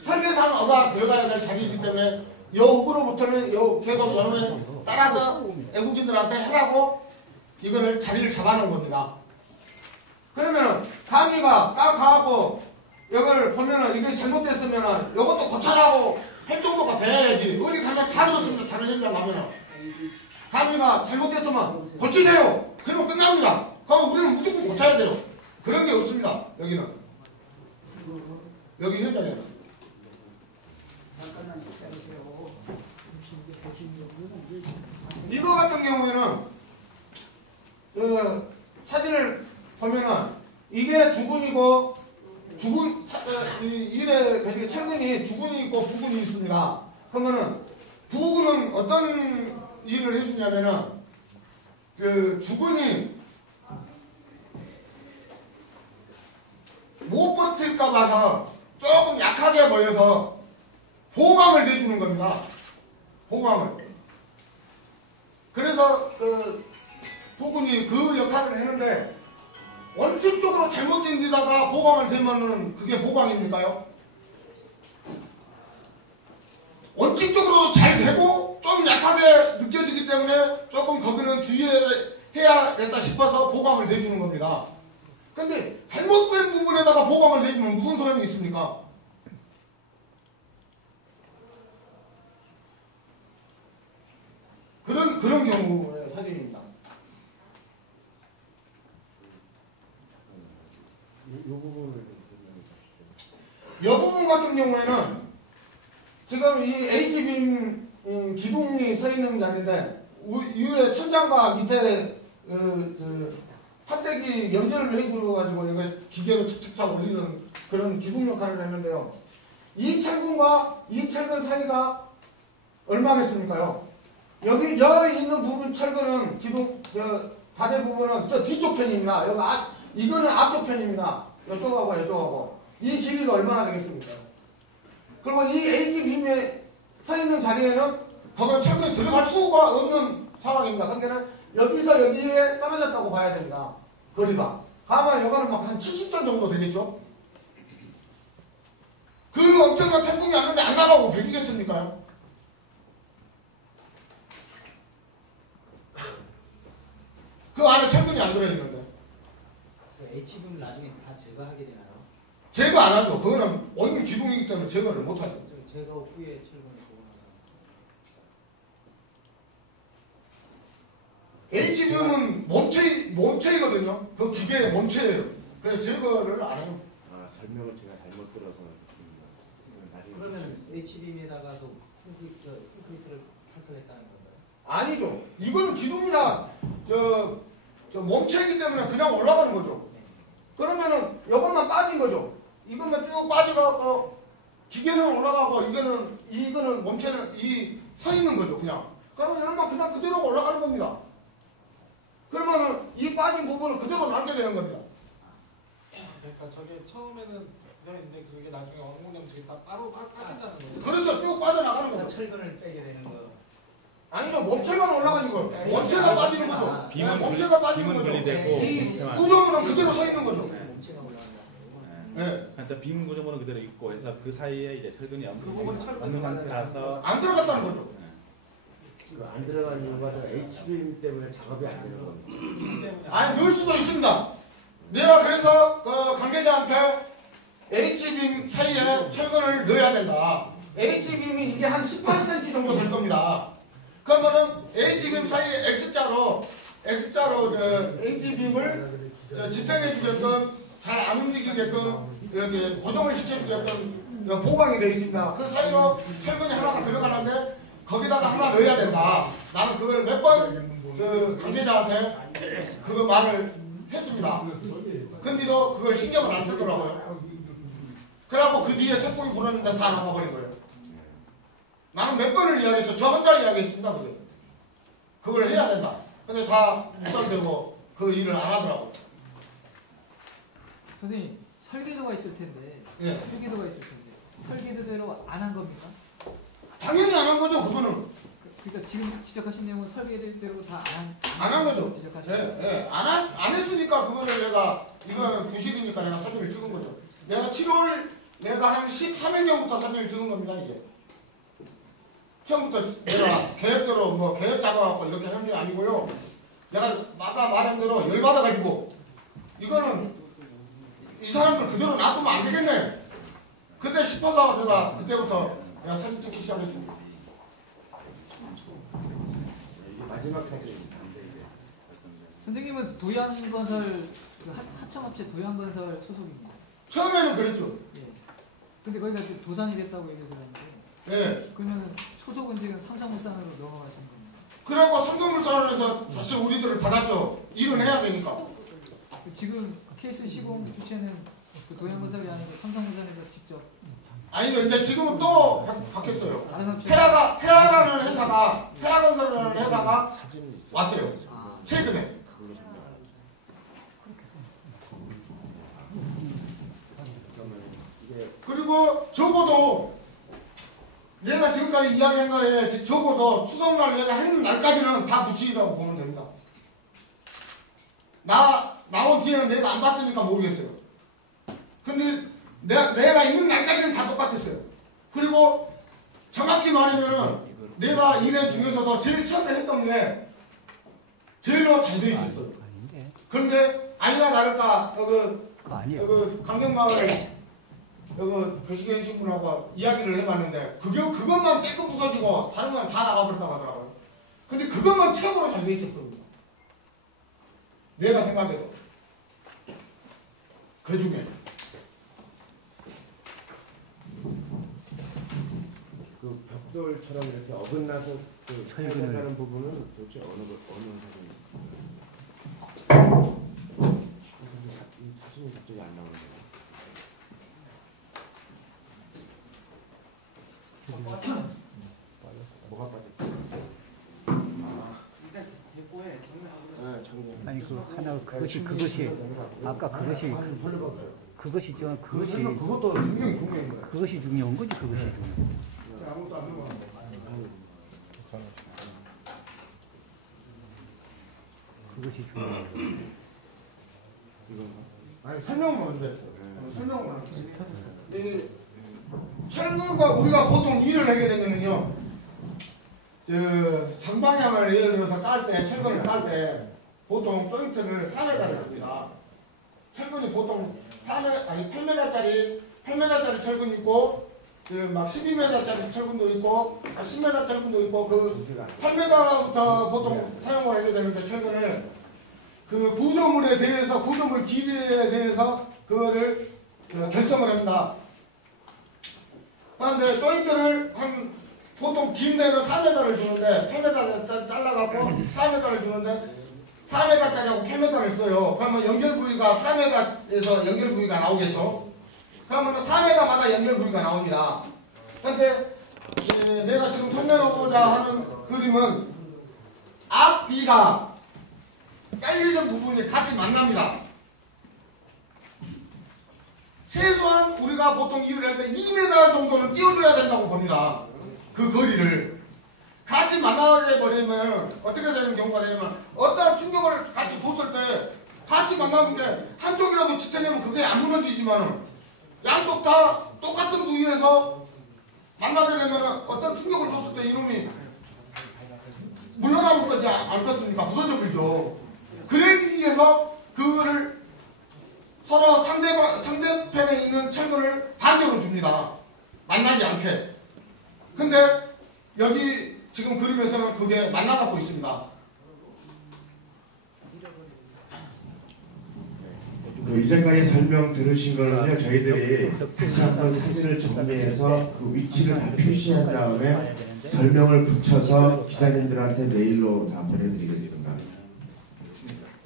설계상어가 들어가야 될 자리이기 때문에 여우으로부터는 계속 여름에 따라서 애국인들한테 해라고 이거를 자리를 잡아놓은 겁니다. 그러면 감리가 딱 가고 이걸 보면은 이게 잘못됐으면은 이것도 고쳐라고 할 정도가 돼야지. 어디 가면 다 그렇습니다. 다른 현장 가면은 감리가 잘못됐으면 고치세요. 그러면 끝납니다. 그럼 우리는 무조건 고쳐야 돼요. 그런 게 없습니다. 여기는 여기 현장에는. 이거 같은 경우에는 그 사진을 보면은 이게 주군이고 이래 그 철근이 주군이 있고 부군이 있습니다. 그러면은 부군은 어떤 일을 해주냐면은 그 주군이 못 버틸까 봐서 조금 약하게 보여서 보강을 내주는 겁니다. 보강을. 그래서 그 부군이 그 역할을 했는데 원칙적으로 잘못된 데다가 보강을 대면은 그게 보강입니까요? 원칙적으로 잘 되고 좀 약하게 느껴지기 때문에 조금 거기는 주의해야겠다 싶어서 보강을 내주는 겁니다. 근데 잘못된 부분에다가 보강을 내주면 무슨 소용이 있습니까? 그런 경우의 사진입니다. 이 부분 같은 경우에는 지금 이 H빔 기둥이 서 있는 자리인데 위에 천장과 밑에 판때기 연결을 해줘가지고 여기 기계로 착착착 올리는 그런 기둥 역할을 했는데요. 이 철근과 이 철근 사이가 얼마겠습니까요? 여기 있는 부분 철근은 기둥 다대 부분은 저 뒤쪽 편입니다. 여기 이거는 앞쪽 편입니다. 이쪽하고 이쪽하고 이 길이가 얼마나 되겠습니까? 그리고 이 H빔에 서 있는 자리에는 거기 철근이 들어갈 수가 없는 상황입니다. 그러니까 여기서 여기에 떨어졌다고 봐야 됩니다. 거리가. 가만 여기는 막 한 70점 정도 되겠죠? 그 엄청난 태풍이 왔는데 안 나가고 베기겠습니까? 그 안에 철근이 안 들어있는데. H빔을 나중에 다 제거하게 되나요? 제거 안 하죠. 그거는 원인 기둥이기 때문에 제거를 못 하죠. 제거 후에 철근을 보관하나요? H빔은 몸체이거든요. 그 기계의 몸체예요. 그래서 제거를 안 해요. 설명을 제가 잘못 들어서 그러면 H빔에다가도 콘크리트를 탈선했다는 건가요? 아니죠. 이건 기둥이라 저 몸체이기 때문에 그냥 올라가는 거죠. 그러면은 이것만 빠진 거죠. 이것만 쭉 빠져가고 기계는 올라가고 이거는 몸체는 서 있는 거죠. 그냥. 그러면 이것만 그냥 그대로 올라가는 겁니다. 그러면은 이 빠진 부분을 그대로 남게 되는 겁니다. 그러니까 저게 처음에는 되는데 그게 나중에 어느 정도 다 따로 빠진다는 거죠. 그렇죠. 쭉 빠져나가는 거죠. 철근을 빼게 되는 거. 아니죠. 몸체만 올라가는 거. 몸체가 빠지는 거죠. 빔은 몸체가 빠지는 빔은 거죠. 분리되고 이 몸체만. 구조물은 그대로 서 있는 거죠. 몸체가 올라간다. 네. 그러니까 빔 구조물은 그대로 있고 해서 그 사이에 이제 철근이 그 부분 철근 없는 상태라서 안 들어갔다는 거죠. 안 들어간 이유가 H빔 때문에 작업이 안 되는 겁니다. 아니 넣을 수도 있습니다. 내가 그래서 그 관계자한테 H빔 사이에 철근을 넣어야 된다. H빔이 이게 한 18cm 정도 될 겁니다. 그러면은 H빔 사이에 X자로 H빔을 지탱해 주게끔 잘 안 움직이게끔 이렇게 고정을 시켜주게끔 보강이 되어 있습니다. 그 사이로 철근이 하나가 들어가는데 거기다가 하나 넣어야 된다. 나는 그걸 몇 번 그 관계자한테 그 말을 했습니다. 근데도 그걸 신경을 안 쓰더라고요. 그래갖고 그 뒤에 태풍이 불었는데 다 나가버린 거예요. 나는 몇 번을 이야기했어. 저 혼자 이야기했습니다. 그걸 해야 된다. 근데 다 무산되고 그 일을 안 하더라고요. 선생님 설계도가 있을 텐데 예. 설계도가 있을 텐데 설계도대로 안 한 겁니까? 당연히 안 한 거죠. 그거는 그러니까 지금 지적하신 내용은 설계대로 다 안 한 거죠. 지적하신 예, 안 했으니까 그거를 내가 이거 부실이니까 내가 사진을 찍은 거죠. 내가 7월 내가 한 13일경부터 사진을 찍은 겁니다. 이게 처음부터 내가 계획대로 뭐 계획 잡아갖고 이렇게 하는 게 아니고요. 내가 아까 말한 대로 열받아가지고 이거는 이 사람들 그대로 놔두면 안 되겠네. 그때 싶어서 내가 그때부터 내가 사진 찍기 시작했습니다. 마지막 사진. 선생님은 도양건설 그 하청업체 도양건설 소속입니다. 처음에는 그랬죠. 예. 근데 거기가 이제 도산이 됐다고 얘기를 들었는데 예. 그러면 소속은 지금 삼성물산으로 넘어가신 겁니다. 그래갖고 삼성물산에서 다시 우리들을 받았죠. 일을 해야 되니까. 지금 케이스 시공 주체는 그 도양건설이 아니고 삼성물산에서 직접 아니요, 이제 지금은 또 바뀌었어요. 다른 업체 테라라는 회사가, 테라건설이라는 회사가 왔어요. 아, 최근에. 그리고 적어도 내가 지금까지 이야기한 거에 적어도 추석날 내가 했는 날까지는 다 부실이라고 보면 됩니다. 나온 뒤에는 내가 안 봤으니까 모르겠어요. 근데 내가 있는 날까지는 다 똑같았어요. 그리고 정확히 말하면은 내가 일한 중에서도 제일 처음에 했던 게 제일로 잘 돼 있었어요. 그런데 아니나 다를까 여기 강경마을 여기 배시경 신분하고 이야기를 해봤는데 그것만 쬐끔 부서지고 다른 건 다 나가버렸다고 하더라고요. 근데 그것만 최고로 잘 돼 있었어요. 내가 생각해도 그 중에 그 벽돌처럼 이렇게 어긋나서 그 철근하는 부분은 도대체 어느 사진이? 이 사진이 갑자기 안 나오는데. 뭐가 빠졌지? 일단 대포에 정리하고 정리. 아니 그 하나 그것이 아까 그것이 그것이 그것도 굉장히 중요한 거예요. 그것이 중요한 거지 그것이 중요한 거. 아무것도 안 넘어가. 그것이 중요한 거. 아니 설명만 하면 돼. 설명만 하면 돼. 철거가 우리가 보통 일을 하게 되면은요, 전방향을 예를 들어서 깔 때, 철근을 깔 때 보통 조인트를 4m를 합니다. 철근이 보통 8m짜리 철근이 있고, 막 12m짜리 철근도 있고, 10m 철근도 있고, 그 8m부터 보통 사용을 하게 되는데 철근을 그 구조물에 대해서 구조물 길이에 대해서 그거를 결정을 합니다. 그런데 조인트를 보통 긴 데는 4m를 주는데 8m 잘라갖고 4m를 주는데 4m짜리하고 8m를 써요. 그러면 연결 부위가 4m에서 연결 부위가 나오겠죠. 그러면 4m마다 연결 부위가 나옵니다. 그런데 내가 지금 설명하고자 하는 그림은 앞뒤가 잘리는 부분이 같이 만납니다. 최소한 우리가 보통 일을 할 때 2m 정도는 띄워줘야 된다고 봅니다. 그 거리를. 같이 만나게 버리면 어떻게 되는 경우가 되냐면 어떤 충격을 같이 줬을 때 같이 만나는 게 한쪽이라도 지탱하면 그게 안 무너지지만 양쪽 다 똑같은 부위에서 만나게 되면 어떤 충격을 줬을 때 이놈이 물러나올 거지 않겠습니까? 부서져 버리죠. 그러기 위해서 그거를 서로 상대편에 있는 철근을 반대로 줍니다. 만나지 않게. 근데 여기 지금 그림에서는 그게 만나갖고 있습니다. 그 이전까지 설명 들으신 거는요, 저희들이 다시 한번 사진을 정리해서 그 위치를 다 표시한 다음에 설명을 붙여서 기자님들한테 메일로 다 보내드리겠습니다.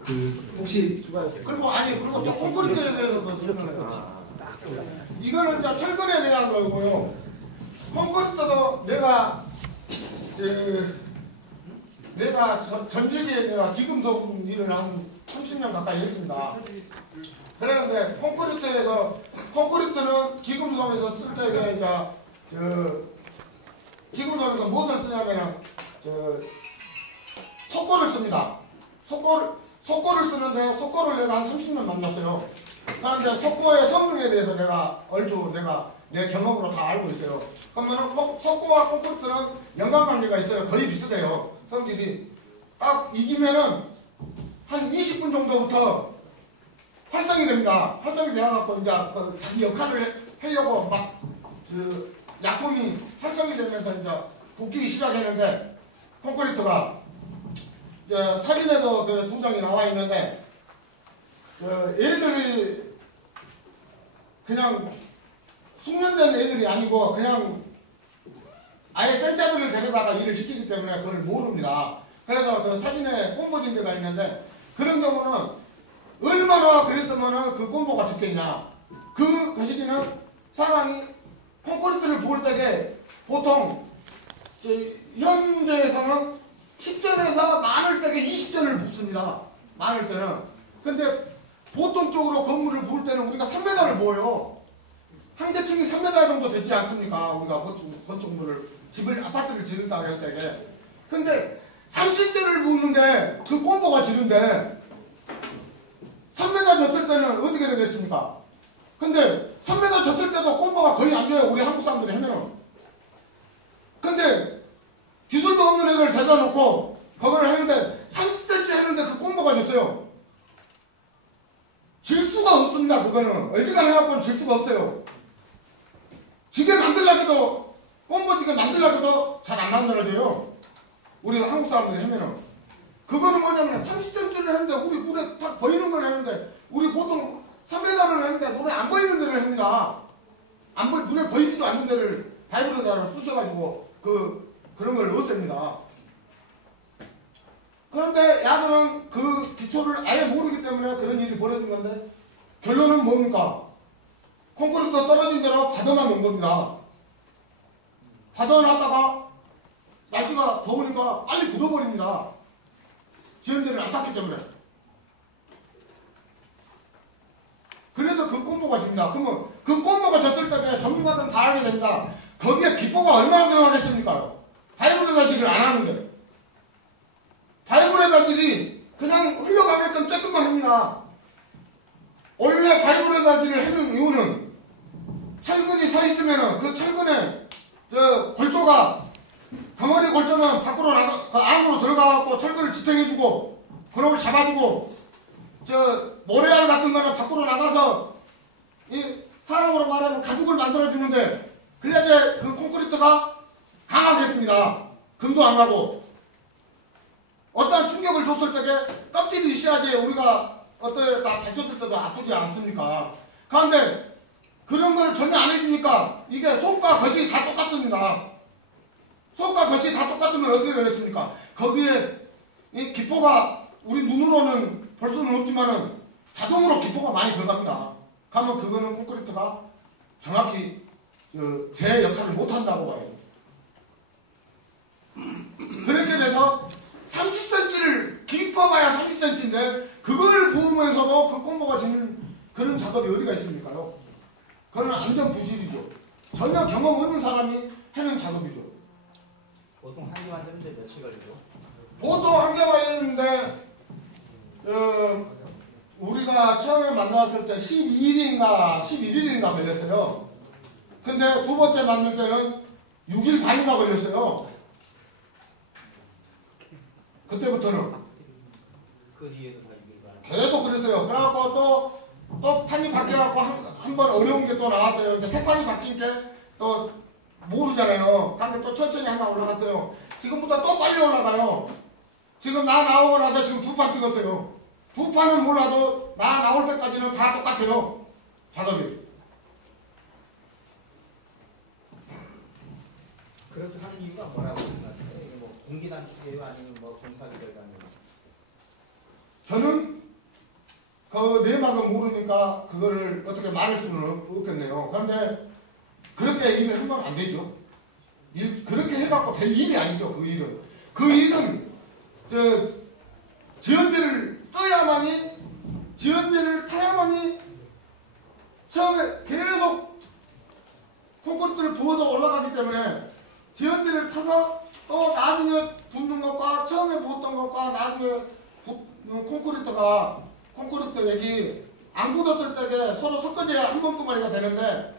그 혹시 그리고 또 콘크리트에 대해서도 설명해요. 이거는 이제 철근에 대한 거고요. 콘크리트도 내가 전직에 내가 기금속 일을 한 30년 가까이 했습니다. 그랬는데 콘크리트는 기금속에서 쓸 때 이제 기금속에서 무엇을 쓰냐면 석고를 씁니다. 석고를 쓰는데 석고를 내가 한 30년 만났어요. 그런데 석고의 성능에 대해서 내가 내 경험으로 다 알고 있어요. 그러면 석고와 콘크리트는 연관관계가 있어요. 거의 비슷해요. 성질이. 딱 이기면은 한 20분 정도부터 활성이 됩니다. 활성이 되어갖고 이제 자기 역할을 하려고 막 약품이 활성이 되면서 이제 붓기 시작했는데 콘크리트가 이제 사진에도 그 두 장이 나와 있는데 애들이 그냥 숙련된 애들이 아니고 그냥 아예 센자들을 데려다가 일을 시키기 때문에 그걸 모릅니다. 그래서 그 사진에 꼼보진 데가 있는데 그런 경우는 얼마나 그랬으면 그 꼼보가 죽겠냐. 그 시기는 상황이 콘크리트를 부을 때에 보통 현재에서는 10전에서 많을 때에 20전을 붓습니다. 많을 때는. 근데 보통적으로 건물을 부을 때는 우리가 3m를 부어요. 한 대층이 3m 정도 되지 않습니까? 우리가 건축물을, 아파트를 지른다고 할 때에. 근데 30전을 부는데 그 꼼보가 지른데 3m 졌을 때는 어떻게 되겠습니까? 근데 3m 졌을 때도 꼼보가 거의 안 돼요. 우리 한국 사람들이 하면은. 근데 기술도 없는 애들 대다 놓고 그걸 하는데 30cm 했는데 그 꼼보가 졌어요. 질 수가 없습니다. 그거는. 어지간해갖고는 질 수가 없어요. 지게 만들려고 꼼보지게 만들려고 잘 안 만들어져요. 우리 한국 사람들이 하면은. 그거는 뭐냐면 30cm를 했는데 우리 눈에 딱 보이는 걸 했는데 우리 보통 3m를 했는데 눈에 안 보이는 데를 합니다. 눈에 보이지도 않는 데를 바이브로다를 쑤셔가지고 그런 걸 넣었습니다. 그런데 야구는 그 기초를 아예 모르기 때문에 그런 일이 벌어진 건데 결론은 뭡니까? 콘크리트 떨어진 대로 받아만 놓은 겁니다. 받아놨다가 날씨가 더우니까 빨리 굳어버립니다. 지연제를 안 탔기 때문에. 그래서 그 꼼보가 집니다. 그러면 그 꼼보가 졌을 때 전문가들은 다 알게 됩니다. 거기에 기포가 얼마나 들어가겠습니까? 바이브레다질을 안 하는데. 바이브레다질이 그냥 흘러가게끔 조금만 합니다. 원래 바이브레다질을 하는 이유는 철근이 서 있으면은 그 철근에 골조가 덩어리 골조는 밖으로 안으로 들어가갖고 철근을 지탱해주고 그놈을 잡아주고 모래알 같은 거는 밖으로 나가서 사람으로 말하면 가죽을 만들어주는데 그래야지 그 콘크리트가 강하겠습니다. 금도 안 가고 어떠한 충격을 줬을 때 껍질이 있어야지 우리가 나 다쳤을 때도 아프지 않습니까? 그런데 그런 걸 전혀 안 해주니까 이게 속과 겉이 다 똑같습니다. 속과 겉이 다 똑같으면 어떻게 되겠습니까? 거기에 이 기포가 우리 눈으로는 볼 수는 없지만은 자동으로 기포가 많이 들어갑니다. 그러면 그거는 콘크리트가 정확히 제 역할을 못한다고 봐요. 그렇게 돼서 30cm를 깊어봐야 30cm인데 그걸 부으면서도 그 꼼보가 지는 그런 작업이 어디가 있습니까요? 그건 완전 부실이죠. 전혀 경험 없는 사람이 하는 작업이죠. 보통 한 개 만드는데 며칠 걸리죠? 보통 한 개 만드는데 우리가 처음에 만났을 때 12일인가 11일인가 걸렸어요. 근데 두 번째 만들 때는 6일 반인가 걸렸어요. 그때부터는 그 뒤에도 다 6일 반. 계속 그랬어요. 그래갖고 또 판이 바뀌어갖고 한 번 어려운 게 또 나왔어요. 근데 새 판이 바뀐 게 또 모르잖아요. 근데 또 천천히 하나 올라갔어요. 지금부터 또 빨리 올라가요. 지금 나 나오고 나서 지금 2판 찍었어요. 2판은 몰라도 나 나올 때까지는 다 똑같아요. 작업이. 그렇게 하는 이유가 뭐라고 생각해요? 이게 뭐 공기 단축이에요? 아니면 뭐 공사기 결과는? 저는 그 내막을 모르니까 그거를 어떻게 말할 수는 없겠네요. 그런데 그렇게 일을 하면 안 되죠. 그렇게 해갖고 될 일이 아니죠. 그 일은. 그 일은 지연제를 떠야만이 지연대를 타야만이 처음에 계속 콘크리트를 부어서 올라가기 때문에 지연대를 타서 또 나중에 붓는 것과 처음에 부었던 것과 나중에 콘크리트 액이 안 굳었을 때 서로 섞어져야 한 번 동아리가 되는데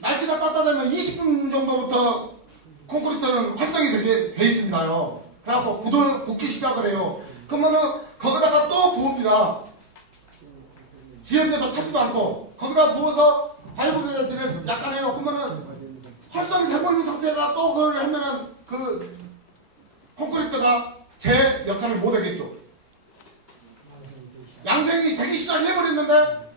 날씨가 따뜻하면 20분 정도부터 콘크리트는 활성이 되게 돼 있습니다요. 그래갖고 굳기 시작을 해요. 그러면은 거기다가 또 부읍니다. 지연대도 타지도 않고 거기다 부어서 발브레이드를 약간 해요. 그러면은 활성이 되고 있는 상태에다 또 그걸 하면은 그 콘크리트가 제 역할을 못 하겠죠. 양생이 되기 시작해버렸는데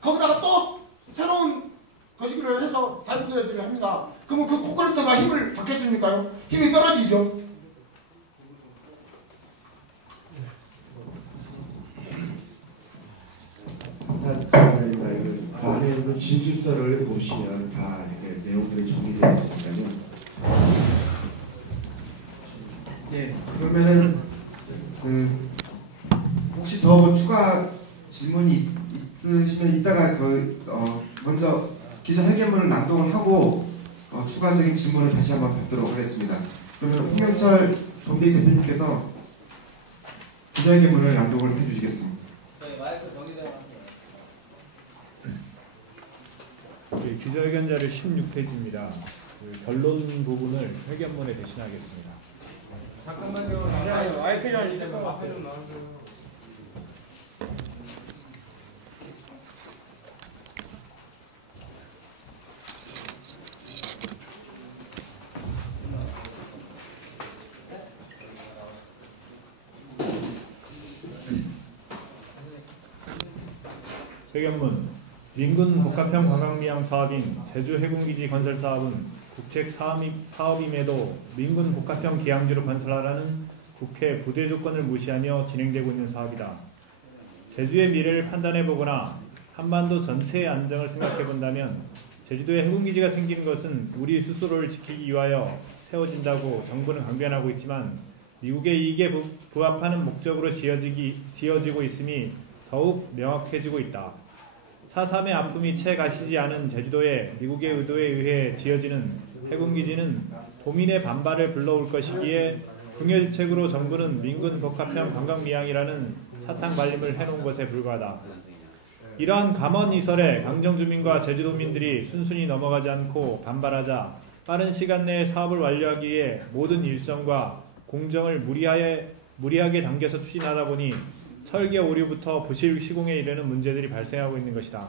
거기다가 또 새로운 거시기를 해서 발브레이드를 합니다. 그러면 그 콘크리트가 힘을 받겠습니까요? 힘이 떨어지죠. 그 안에 있는 진술서를 보시면 다 이렇게 내용들이 정리되어 있으니까요. 예, 그러면은 혹시 더 추가 질문이 있으시면 이따가 먼저 기자회견문을 낭독을 하고 추가적인 질문을 다시 한번 받도록 하겠습니다. 그러면 홍명철 정비 대표님께서 기자회견문을 낭독을 해주시겠습니다. 마이크 정리되어 네, 기자회견자료 16페이지입니다. 그 결론 부분을 회견문에 대신하겠습니다. 잠깐만요. 마이크 좀 이제 앞에 좀 나와주세요. 회견문. 민군 복합형 관광미항 사업인 제주 해군기지 건설 사업은 국책 사업임에도 민군 복합형 기항지로 건설하라는 국회 부대 조건을 무시하며 진행되고 있는 사업이다. 제주의 미래를 판단해보거나 한반도 전체의 안정을 생각해본다면 제주도에 해군기지가 생기는 것은 우리 스스로를 지키기 위하여 세워진다고 정부는 강변하고 있지만 미국의 이익에 부합하는 목적으로 지어지고 있음이 더욱 명확해지고 있다. 4.3의 아픔이 채 가시지 않은 제주도에 미국의 의도에 의해 지어지는 해군기지는 도민의 반발을 불러올 것이기에 궁여지책으로 정부는 민군 복합형 관광미항이라는 사탕 발림을 해놓은 것에 불과하다. 이러한 감언이설에 강정주민과 제주도민들이 순순히 넘어가지 않고 반발하자 빠른 시간 내에 사업을 완료하기 위해 모든 일정과 공정을 무리하게 당겨서 추진하다 보니 설계 오류부터 부실 시공에 이르는 문제들이 발생하고 있는 것이다.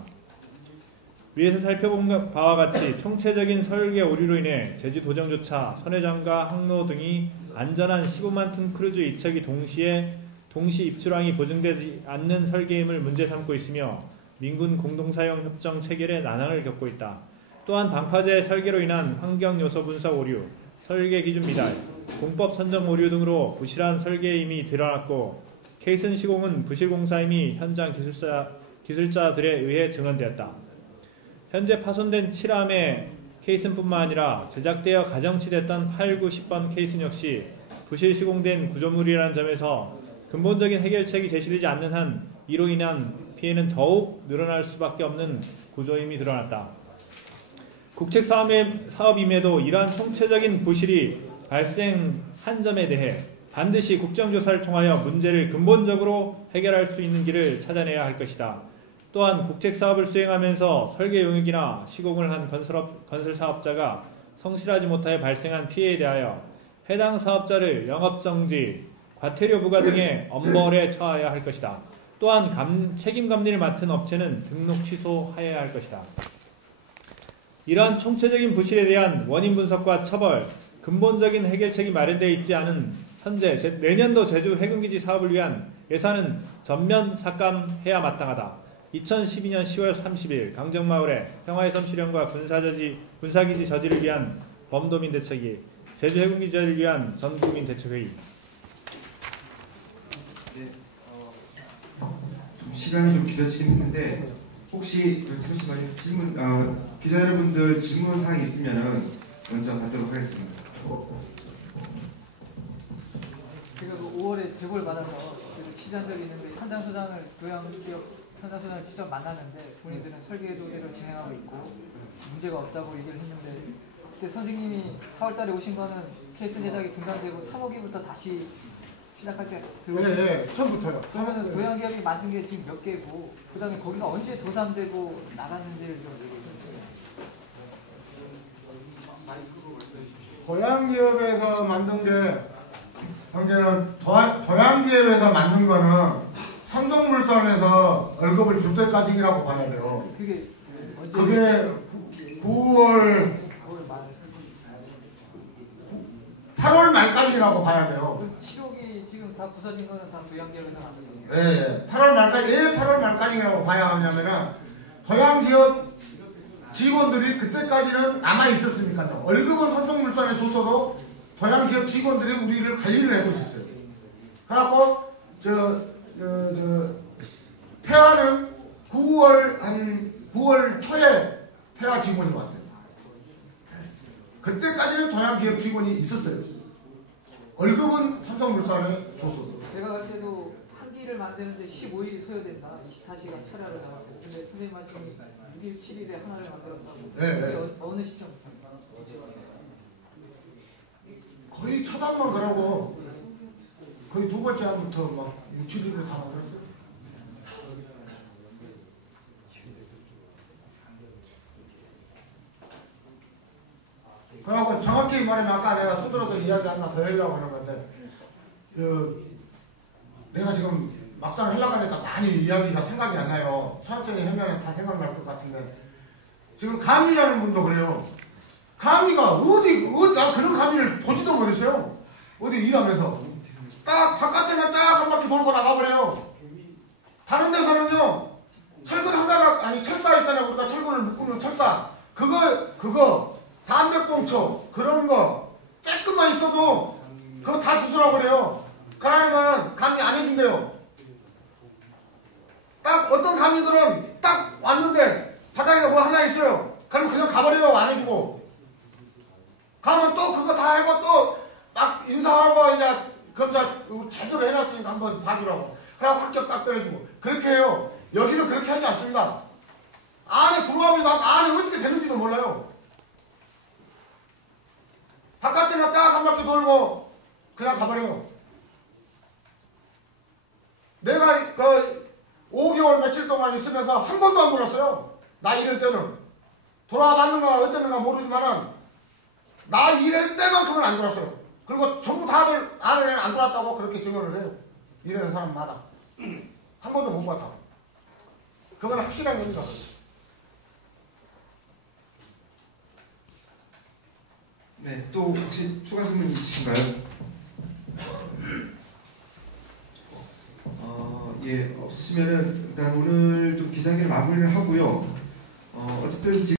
위에서 살펴본 바와 같이 총체적인 설계 오류로 인해 제주 도정조차 선회장과 항로 등이 안전한 15만 톤 크루즈 이척이 동시 입출항이 보증되지 않는 설계임을 문제 삼고 있으며 민군 공동사용 협정 체결에 난항을 겪고 있다. 또한 방파제 설계로 인한 환경 요소 분석 오류, 설계 기준 미달, 공법 선정 오류 등으로 부실한 설계임이 드러났고 케이슨 시공은 부실 공사임이 현장 기술자들에 의해 증언되었다. 현재 파손된 7함의 케이슨뿐만 아니라 제작되어 가정치됐던 8, 9, 10번 케이슨 역시 부실 시공된 구조물이라는 점에서 근본적인 해결책이 제시되지 않는 한 이로 인한 피해는 더욱 늘어날 수밖에 없는 구조임이 드러났다. 국책 사업임에도 이러한 총체적인 부실이 발생한 점에 대해 반드시 국정조사를 통하여 문제를 근본적으로 해결할 수 있는 길을 찾아내야 할 것이다. 또한 국책사업을 수행하면서 설계 용역이나 시공을 한 건설사업자가 성실하지 못하여 발생한 피해에 대하여 해당 사업자를 영업정지, 과태료 부과 등의 엄벌에 처하여야 할 것이다. 또한 책임감리를 맡은 업체는 등록 취소하여야 할 것이다. 이러한 총체적인 부실에 대한 원인 분석과 처벌, 근본적인 해결책이 마련되어 있지 않은 현재 내년도 제주 해군기지 사업을 위한 예산은 전면 삭감해야 마땅하다. 2012년 10월 30일 강정마을에 평화의 섬 실현과 군사기지 저지를 위한 범도민 대책위, 제주 해군기지를 위한 전국민 대책회의. 네, 좀 시간이 좀 길어지긴 했는데 혹시 잠시만요. 기자 여러분들 질문 사항 있으면은 먼저 받도록 하겠습니다. 제가 그 5월에 제보를 받아서 취재한 적이 있는데 현장 소장을 교양기업 현장 소장을 직접 만났는데 본인들은 설계도 그대로 진행하고 있고 문제가 없다고 얘기를 했는데 그때 선생님이 4월달에 오신 거는 케이스 제작이 중단되고 3호기부터 다시 시작할 때 들어오신 거예요. 네, 처음부터요. 그러면은 도양기업이 만든 게 지금 몇 개고 그다음에 거기가 언제 도산되고 나갔는지를 좀 얘기해 주세요. 도양기업에서 만든 게 현재는 도양기업에서 만든 거는 삼성물산에서 월급을 줄 때까지라고 봐야 돼요. 그게 언제? 그게 9월 8월 말까지라고 봐야 돼요. 7호기 지금 다 부서진 거는 다 도양기업에서 만든 거예요. 네, 8월 말까지, 왜 8월 말까지라고 봐야 하냐면은 도양기업 직원들이 그때까지는 남아 있었으니까요. 월급은 삼성물산에 줬어도 도양기업 직원들이 우리를 관리를 해고 있었어요. 그래갖고 폐하는 9월 초에 폐하 직원이 왔어요. 그때까지는 도양기업 직원이 있었어요. 월급은 삼성물산에 줬어도. 제가 갈 때도 한 기를 만드는데 15일이 소요된다. 24시간 철야를 잡았고. 근데 선생님 말씀이 6일, 7일에 하나를 만들었다고. 네, 네. 그게 어느 시점부터? 거의 첫 한만 그러고 거의 두 번째 한부터 막 6, 7일을 다 만들었어요. 그래갖고 정확히 말하면 아까 내가 손들어서 이야기 하나 더 하려고 하는 건데 내가 지금 막상 하려고 하니까 많이 이야기가 생각이 안 나요. 천천히 하면 다 생각날 것 같은데 지금 감리라는 분도 그래요. 감리가 나 그런 감리를 보지도 못했어요. 어디 일하면서 딱 바깥에만 딱 한 바퀴 돌고 나가버려요. 다른 데서는요 철근 한 가닥 아니 철사 있잖아요. 우리가 철근을 묶으면 철사 그거 담배꽁초 그런 거 조금만 있어도 그거 다 주스라고 그래요. 그러니까 감리 안 해준대요. 딱 어떤 감리들은 딱 왔는데 바닥에 뭐 하나 있어요. 그러면 그냥 가버려요. 안 해주고 가면 또 그거 다 하고 또 막 인사하고 이제 검사 제대로 해놨으니까 한번 봐주라고 그냥 합격 딱 때려주고 그렇게 해요. 여기는 그렇게 하지 않습니다. 안에 들어가면 안에 어떻게 되는지도 몰라요. 바깥에만 딱 한 바퀴 돌고 그냥 가버려요. 내가 그 5개월 며칠 동안 있으면서 한 번도 안 돌았어요. 나 이럴 때는 돌아봤는가 어쩌는가 모르지만은 나 이럴 때만큼은 안 돌았어요. 그리고 전부 다들 안에 안 돌았다고 그렇게 증언을 해요. 이러는 사람마다 한 번도 못 봤다. 그건 확실한 겁니다. 네, 또 혹시 추가 질문 있으신가요? 예, 없으시면은 일단 오늘 좀 기자회견 마무리를 하고요. 어쨌든 지금